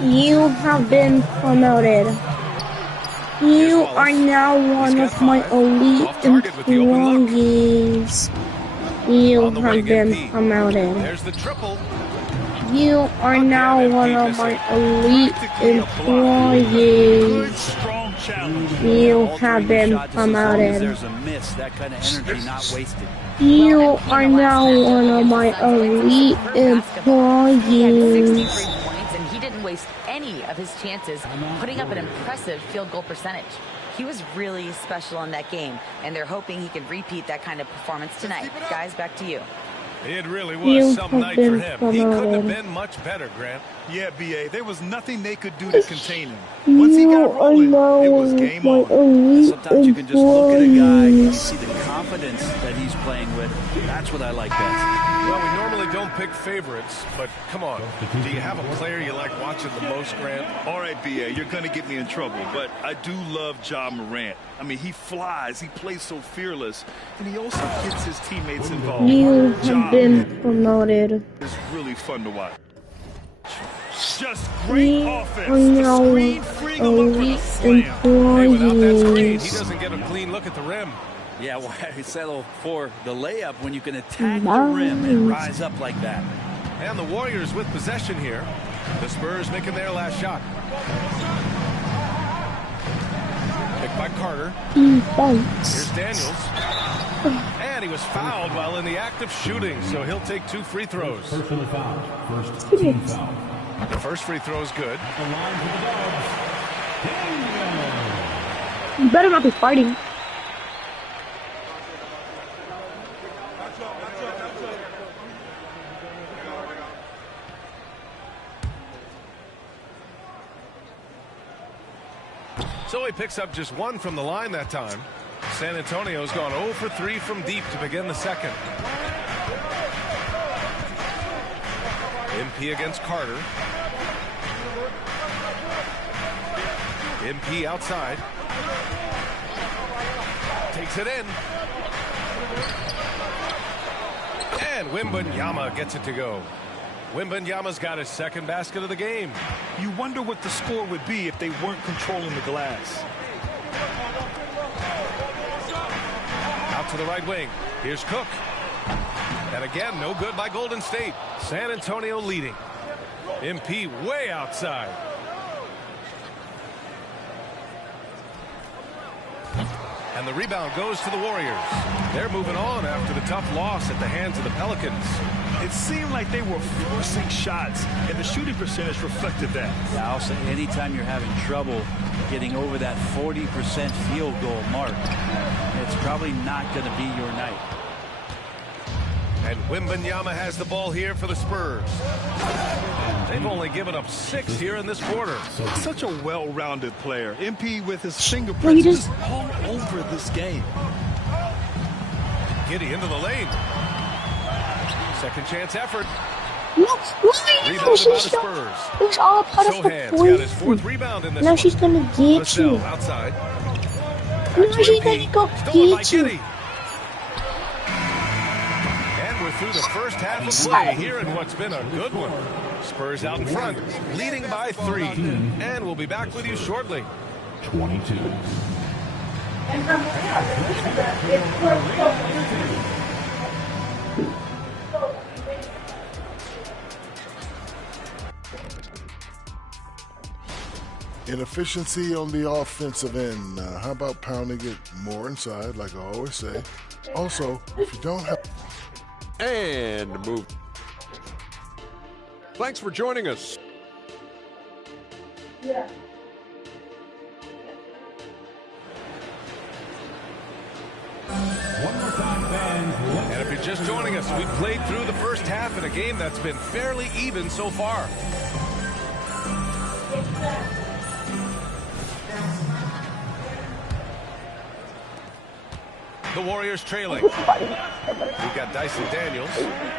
You have been promoted. You are now one of my elite employees. You have been promoted. There's the triple. You are now one of my elite employees. You have been promoted. There's a miss, that kind of energy not wasted. You are now one of my elite employees. And he didn't waste any of his chances, putting up an impressive field goal percentage. He was really special in that game, and they're hoping he can repeat that kind of performance tonight. Guys, back to you. It really was some night for him. He couldn't have been much better, Grant. Yeah, BA. There was nothing they could do to contain him. Once he got rolling, it was game on. Sometimes you can just look at a guy and see the confidence that he's playing with. That's what I like best. Well, we normally don't pick favorites, but come on. Do you have a player you like watching the most, Grant? All right, BA, you're going to get me in trouble, but I do love Ja Morant. I mean, he flies, he plays so fearless, and he also gets his teammates involved. You have been promoted. It's really fun to watch. Just great offense. Elite employees. He doesn't get a clean look at the rim. Yeah, why settle for the layup when you can attack the rim and rise up like that? And the Warriors with possession here. The Spurs making their last shot. Picked by Carter. Here's Daniels. And he was fouled while in the act of shooting, so he'll take 2 free throws. Personal foul. First team foul. The first free throw is good. The line for the Dogs. You better not be fighting. So he picks up just 1 from the line that time. San Antonio's gone 0 for 3 from deep to begin the second. MP against Carter. MP outside. Takes it in. And Wembanyama gets it to go. Wembanyama's got his second basket of the game. You wonder what the score would be if they weren't controlling the glass. Out to the right wing. Here's Cook. And again, no good by Golden State. San Antonio leading. MP way outside. And the rebound goes to the Warriors. They're moving on after the tough loss at the hands of the Pelicans. It seemed like they were forcing shots, and the shooting percentage reflected that. Yeah, I'll say anytime you're having trouble getting over that 40% field goal mark, it's probably not going to be your night. And Wembanyama has the ball here for the Spurs. They've only given up 6 here in this quarter. Such a well-rounded player. MP with his fingerprints just all over this game. Giddy into the lane. Second chance effort. Rebounded by the Spurs. It was all part of the got his 4th rebound in this now one. She's gonna get you. Outside. Now she's gonna go get you. And we're through the first half of play here in what's been a good one. Spurs out in front, leading by 3. And we'll be back with you shortly. 22. Inefficiency on the offensive end. How about pounding it more inside, like I always say? Also, if you don't have... And move. Thanks for joining us. Yeah. One more time, fans. And if you're just joining us, we've played through the first half in a game that's been fairly even so far. The Warriors trailing. We've got Dyson Daniels,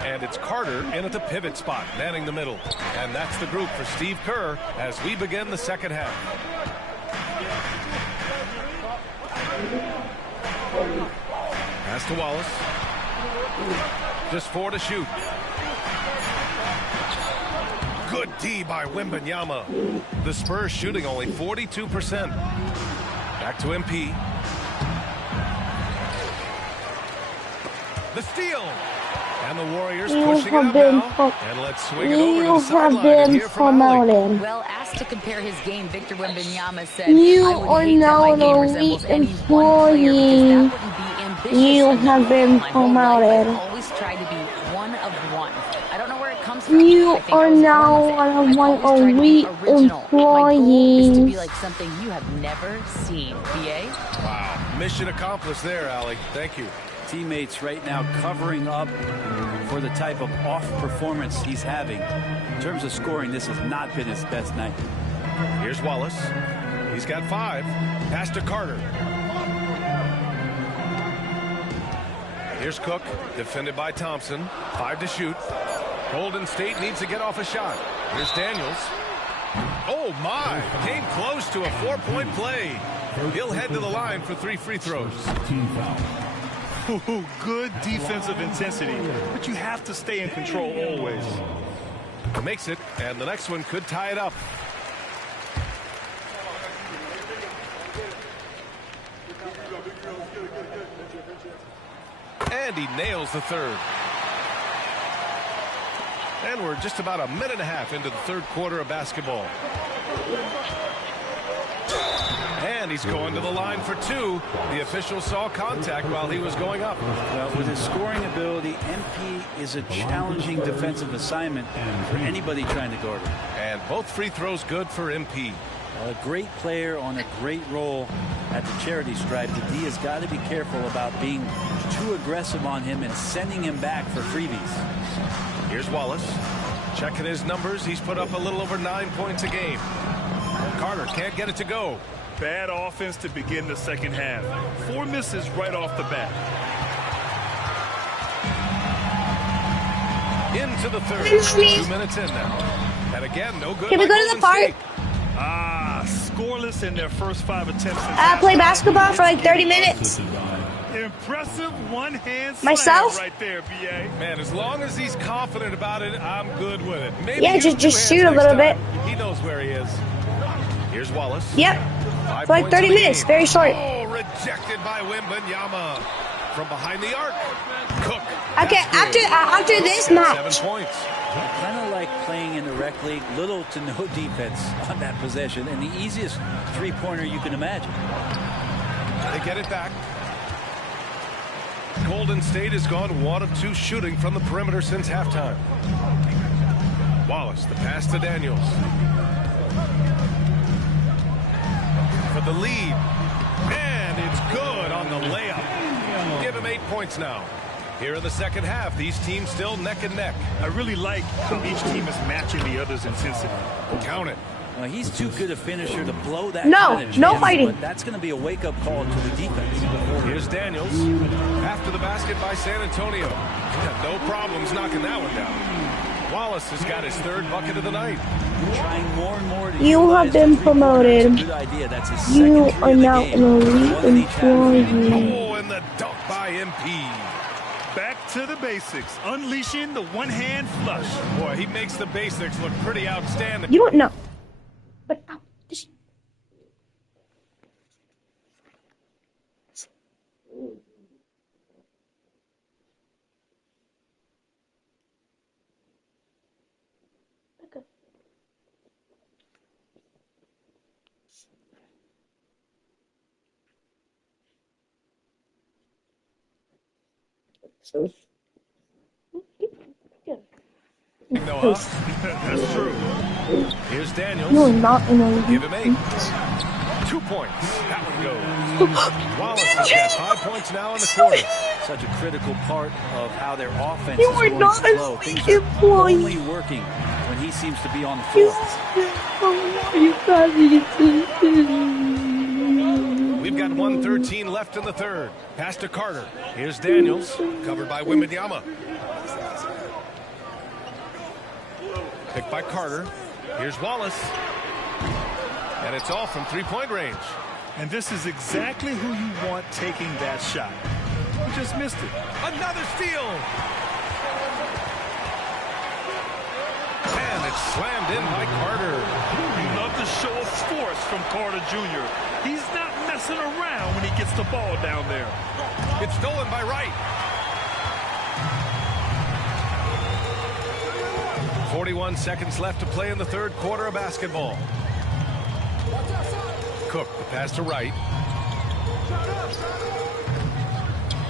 and it's Carter in at the pivot spot, manning the middle. And that's the group for Steve Kerr as we begin the second half. Pass to Wallace. Just 4 to shoot. Good D by Wembanyama. The Spurs shooting only 42%. Back to MP. The steal. And the Warriors pushing it up now. And let's swing it over to the sideline and hear from Allie. Well, asked to compare his game, Victor Wembanyama said, "You are now an elite employee. You have been promoted. Always try to be one of one. I don't know where it comes from. You are now one of my elite employees. To be like something you have never seen." BA? Wow. Mission accomplished there, Allie. Thank you. Teammates right now covering up for the type of off performance he's having. In terms of scoring, this has not been his best night. Here's Wallace. He's got 5. Pass to Carter. Here's Cook, defended by Thompson. 5 to shoot. Golden State needs to get off a shot. Here's Daniels. Oh my, came close to a 4-point play. He'll head to the line for 3 free throws. Team foul. Good defensive intensity, but you have to stay in control always. Makes it, and the next one could tie it up. And he nails the third. And we're just about a minute and a half into the third quarter of basketball. And he's going to the line for two. The official saw contact while he was going up. Well, with his scoring ability, MP is a challenging defensive assignment for anybody trying to guard him. And both free throws good for MP. A great player on a great role at the charity stripe. The D has got to be careful about being too aggressive on him and sending him back for freebies. Here's Wallace. Checking his numbers. He's put up a little over 9 points a game. Carter can't get it to go. Bad offense to begin the second half. 4 misses right off the bat. Into the third. 2 minutes in now. And again, no good. Can we go to the park? Scoreless in their first 5 attempts. Play basketball for like 30 minutes. Impressive one-hand Myself? slam right there, BA. Man, as long as he's confident about it, I'm good with it. Maybe Yeah, just shoot a little bit. He knows where he is. Here's Wallace. Yep. For like 30 minutes. Very short. Oh, rejected by Wembanyama. From behind the arc. Cook. Okay, after this match. 7 points. Kind of like playing in the rec league, little to no defense on that possession, and the easiest three-pointer you can imagine. They get it back. Golden State has gone 1 of 2 shooting from the perimeter since halftime. Wallace, the pass to Daniels. For the lead. And it's good on the layup. Give him 8 points now. Here in the second half, these teams still neck and neck. I really like how each team is matching the other's intensity. Count it. Well, he's too good a finisher to blow that. No fighting. But that's going to be a wake-up call to the defense. Here's Daniels. After the basket by San Antonio. No problems knocking that one down. Wallace has got his 3rd bucket of the night. Trying more and more to You have been promoted. Good idea. That's his You second are now an elite employee. Oh, and the dunk by MP. Back to the basics. Unleashing the one-hand flush. Boy, he makes the basics look pretty outstanding. You don't know. But No, huh? That's true. Here's Daniels. You are not an elite. Give him 8. 2 points. That one goes. Wallace has got 5 points now in the quarter. Such a critical part of how their offense You is are going not to flow. an Things elite are employee. only working when he seems to be on the floor. We've got 1:13 left in the third. Pass to Carter. Here's Daniels. Covered by Wembanyama. Picked by Carter. Here's Wallace. And it's all from 3-point range. And this is exactly who you want taking that shot. You just missed it. Another steal. And it's slammed in by Carter. You love the show of force from Carter Jr. He's not messing around when he gets the ball down there. It's stolen by Wright. 41 seconds left to play in the third quarter of basketball. Cook, the pass to Wright.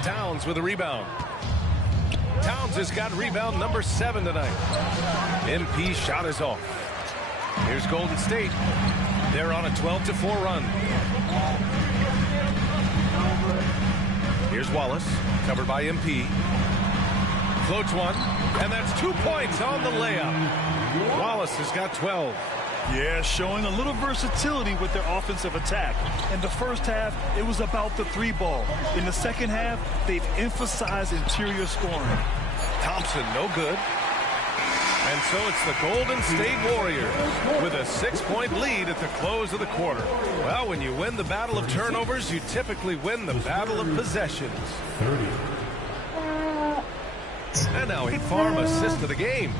Towns with a rebound. Towns has got rebound number 7 tonight. MP shot is off. Here's Golden State. They're on a 12-4 run. Here's Wallace, covered by MP. Floats one, and that's 2 points on the layup. Wallace has got 12. Yeah, showing a little versatility with their offensive attack. In the first half, it was about the 3-ball. In the second half, they've emphasized interior scoring. Thompson, no good. And so it's the Golden State Warriors with a 6-point lead at the close of the quarter. Well, when you win the battle of turnovers, you typically win the battle of possessions. 30. And now a farm assist to the game.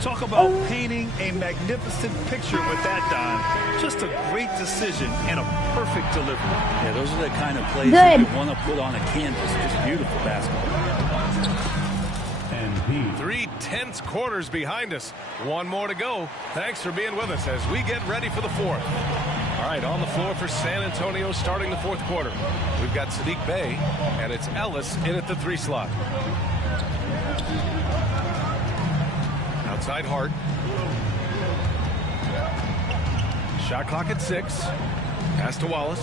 Talk about painting a magnificent picture with that, Don. Just a great decision and a perfect delivery. Yeah, those are the kind of plays that you want to put on a canvas. Just beautiful basketball. And he. 3 3 tense quarters behind us. One more to go. Thanks for being with us as we get ready for the fourth. All right, on the floor for San Antonio starting the fourth quarter. We've got Saddiq Bey, and it's Ellis in at the 3 slot. Outside Hart. Shot clock at 6. Pass to Wallace.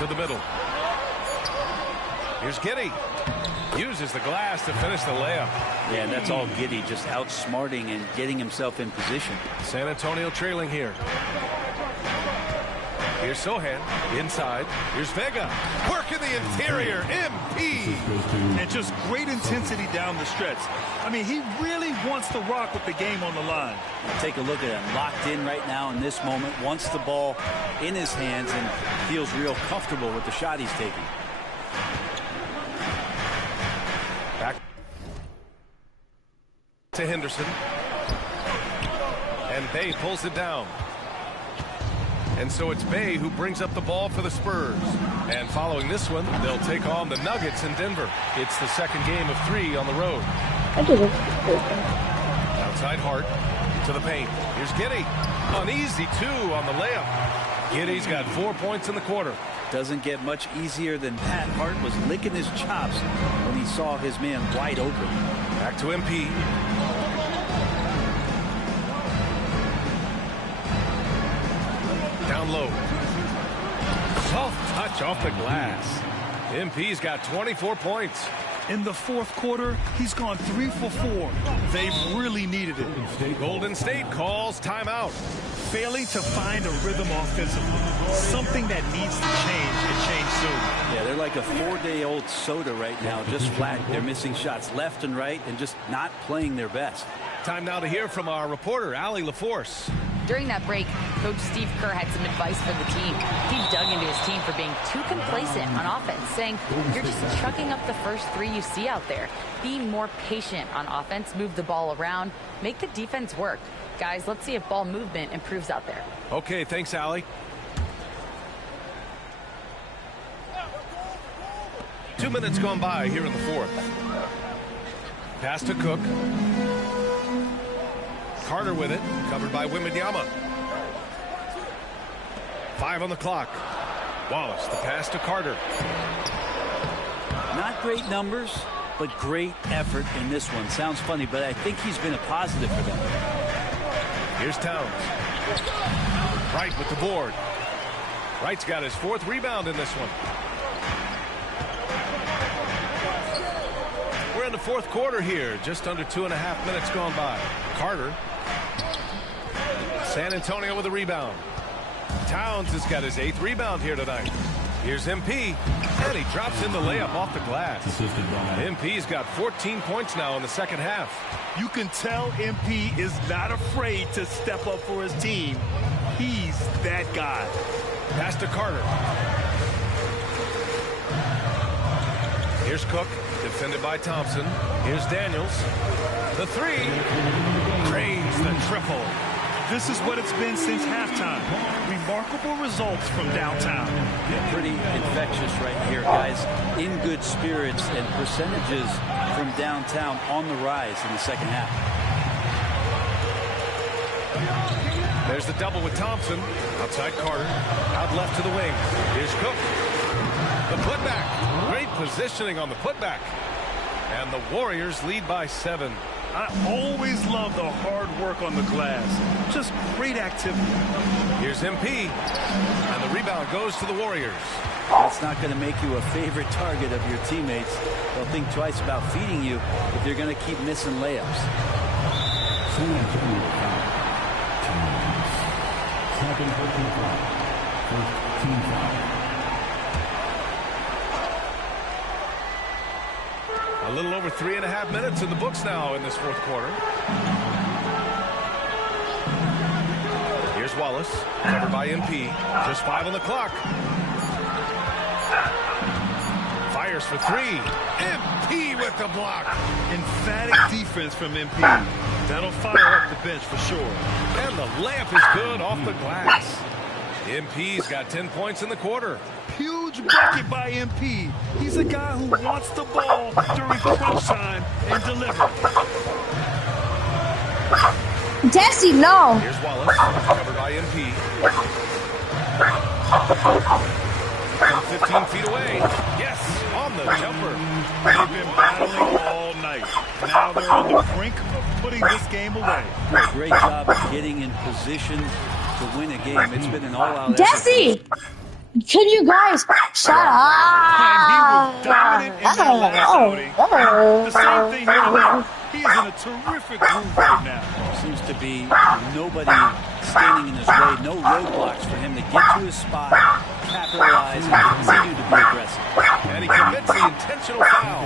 To the middle. Here's Giddey. Uses the glass to finish the layup. Yeah, and that's all Giddey, just outsmarting and getting himself in position. San Antonio trailing here. Here's Sohan inside. Here's Vega. Work in the interior. MP. And just great intensity down the stretch. I mean, he really wants to rock with the game on the line. Take a look at him. Locked in right now in this moment. Wants the ball in his hands and feels real comfortable with the shot he's taking. Back to Henderson. And Bey pulls it down. And so it's Bey who brings up the ball for the Spurs. And following this one, they'll take on the Nuggets in Denver. It's the second game of 3 on the road. Outside Hart to the paint. Here's Giddey. An easy 2 on the layup. Giddey's got 4 points in the quarter. Doesn't get much easier than that. Hart was licking his chops when he saw his man wide open. Back to MP. Down low. Soft touch off the glass. MP's got 24 points. In the fourth quarter, he's gone 3 for 4. They've really needed it. Golden State calls timeout. Failing to find a rhythm offensively. Something that needs to change and change soon. Yeah, they're like a 4-day-old soda right now, just flat. They're missing shots left and right and just not playing their best. Time now to hear from our reporter, Allie LaForce. During that break, Coach Steve Kerr had some advice for the team. He dug into his team for being too complacent on offense, saying, you're just chucking up the first 3 you see out there. Be more patient on offense, move the ball around, make the defense work. Guys, let's see if ball movement improves out there. Okay, thanks, Allie. 2 minutes gone by here in the fourth. Pass to Cook. Carter with it, covered by Wembanyama. 5 on the clock. Wallace, the pass to Carter. Not great numbers, but great effort in this one. Sounds funny, but I think he's been a positive for them. Here's Towns. Wright with the board. Wright's got his 4th rebound in this one. We're in the fourth quarter here. Just under 2.5 minutes gone by. Carter. San Antonio with a rebound. Towns has got his 8th rebound here tonight. Here's MP, and he drops in the layup off the glass. MP's got 14 points now in the second half. You can tell MP is not afraid to step up for his team. He's that guy. Pass to Carter. Here's Cook, defended by Thompson. Here's Daniels. The 3. Drains the triple. This is what it's been since halftime. Remarkable results from downtown. Yeah, pretty infectious right here, guys. In good spirits and percentages from downtown on the rise in the second half. There's the double with Thompson. Outside Carter. Out left to the wing. Here's Cook. The putback. Great positioning on the putback. And the Warriors lead by 7. I always love the hard work on the glass. Just great activity. Here's MP. And the rebound goes to the Warriors. That's not going to make you a favorite target of your teammates. They'll think twice about feeding you if you're going to keep missing layups. Second personal foul. First team foul. A little over 3.5 minutes in the books now in this fourth quarter. Here's Wallace, covered by MP. Just 5 on the clock. Fires for 3. MP with the block. Emphatic defense from MP. That'll fire up the bench for sure. And the layup is good off the glass. MP's got 10 points in the quarter. Huge bucket by MP. He's a guy who wants the ball during crunch time and deliver. Desi, no. Here's Wallace, covered by MP. From 15 feet away. Yes, on the jumper. They've been battling all night. Now they're on the brink of putting this game away. Great job of getting in position to win a game. It's been an all-out Desi! Can you guys shut up? And he was dominant in that last outing. The same thing here. He is in a terrific groove right now. Seems to be nobody standing in his way. No roadblocks for him to get to his spot, capitalize, and continue to be aggressive. And he commits the intentional foul.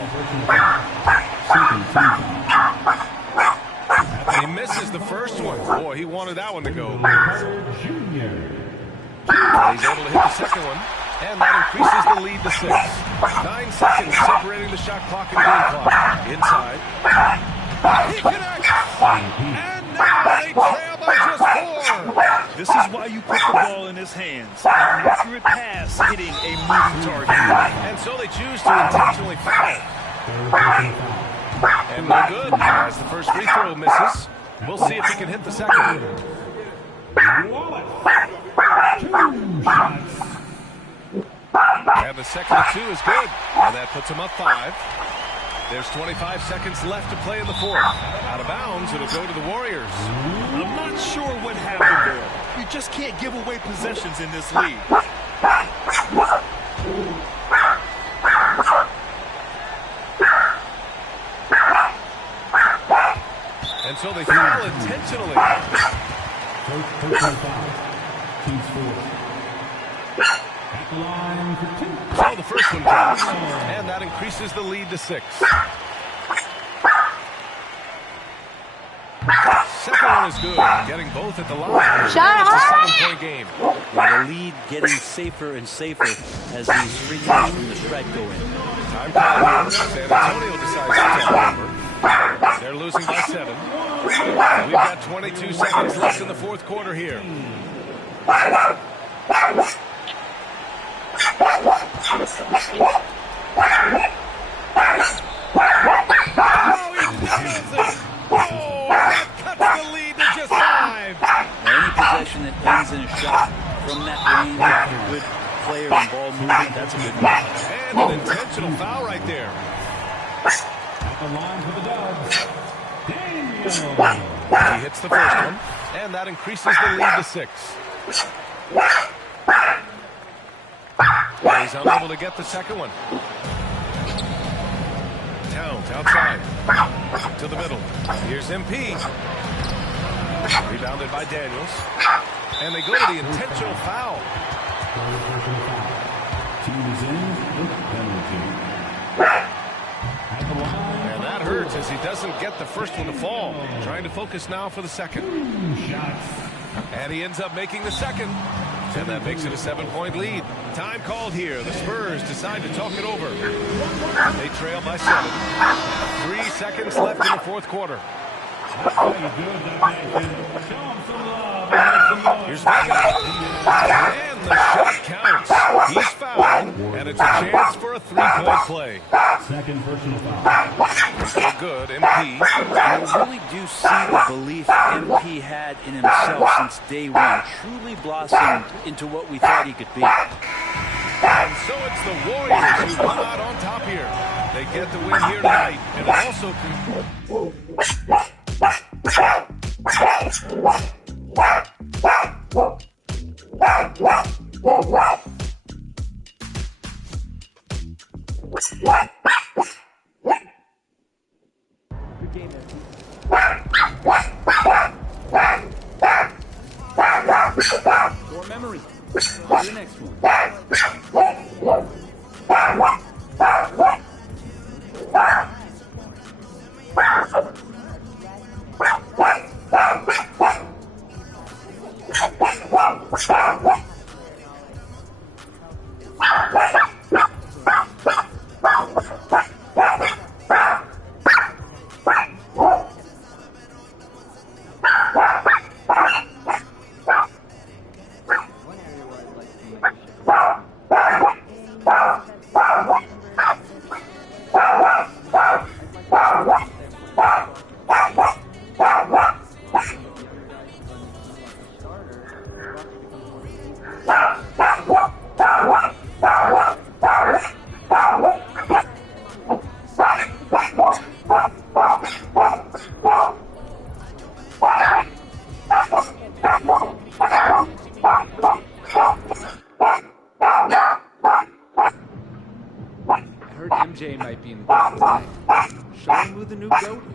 And he misses the first one. Boy, he wanted that one to go. He's able to hit the second one, and that increases the lead to 6. 9 seconds separating the shot clock and game clock. Inside. He connects! And now they trail by just 4. This is why you put the ball in his hands. An accurate pass hitting a moving target. And so they choose to intentionally foul. And no good, as the first free throw misses. We'll see if he can hit the second. And the second of 2 is good. And that puts him up 5. There's 25 seconds left to play in the fourth. Out of bounds, it'll go to the Warriors. I'm not sure what happened there. You just can't give away possessions in this league. And so they foul intentionally. So the first one drops, and that increases the lead to 6. Second one is good, getting both at the line. Shut up! It's a 7-point game. The lead getting safer and safer as these free throws from the stripe go in. Time call here. San Antonio decides to take over. They're losing by 7. We've got 22 seconds left in the fourth quarter here. Any possession that ends in a shot from that range after a good player and ball movement, that's a good one. And an intentional foul right there. At the line for the Dubs, Daniel. He hits the first one, and that increases the lead to 6. And he's unable to get the second one. Towns outside. To the middle. Here's MP. Rebounded by Daniels. And they go to the intentional foul. Team is in with penalty. And that hurts as he doesn't get the first one to fall. Trying to focus now for the second. And he ends up making the second. And that makes it a 7-point lead. Time called here. The Spurs decide to talk it over. They trail by 7. 3 seconds left in the fourth quarter. Here's Vega. And the shot counts. He's fouled, and it's a chance for a 3-point play. Second personal foul. So good, MP. I really do see the belief MP had in himself since day one. Truly blossomed into what we thought he could be. And so it's the Warriors who come out on top here. They get the win here tonight, and it also Core memory. To the next one. today. Show him who the new GOAT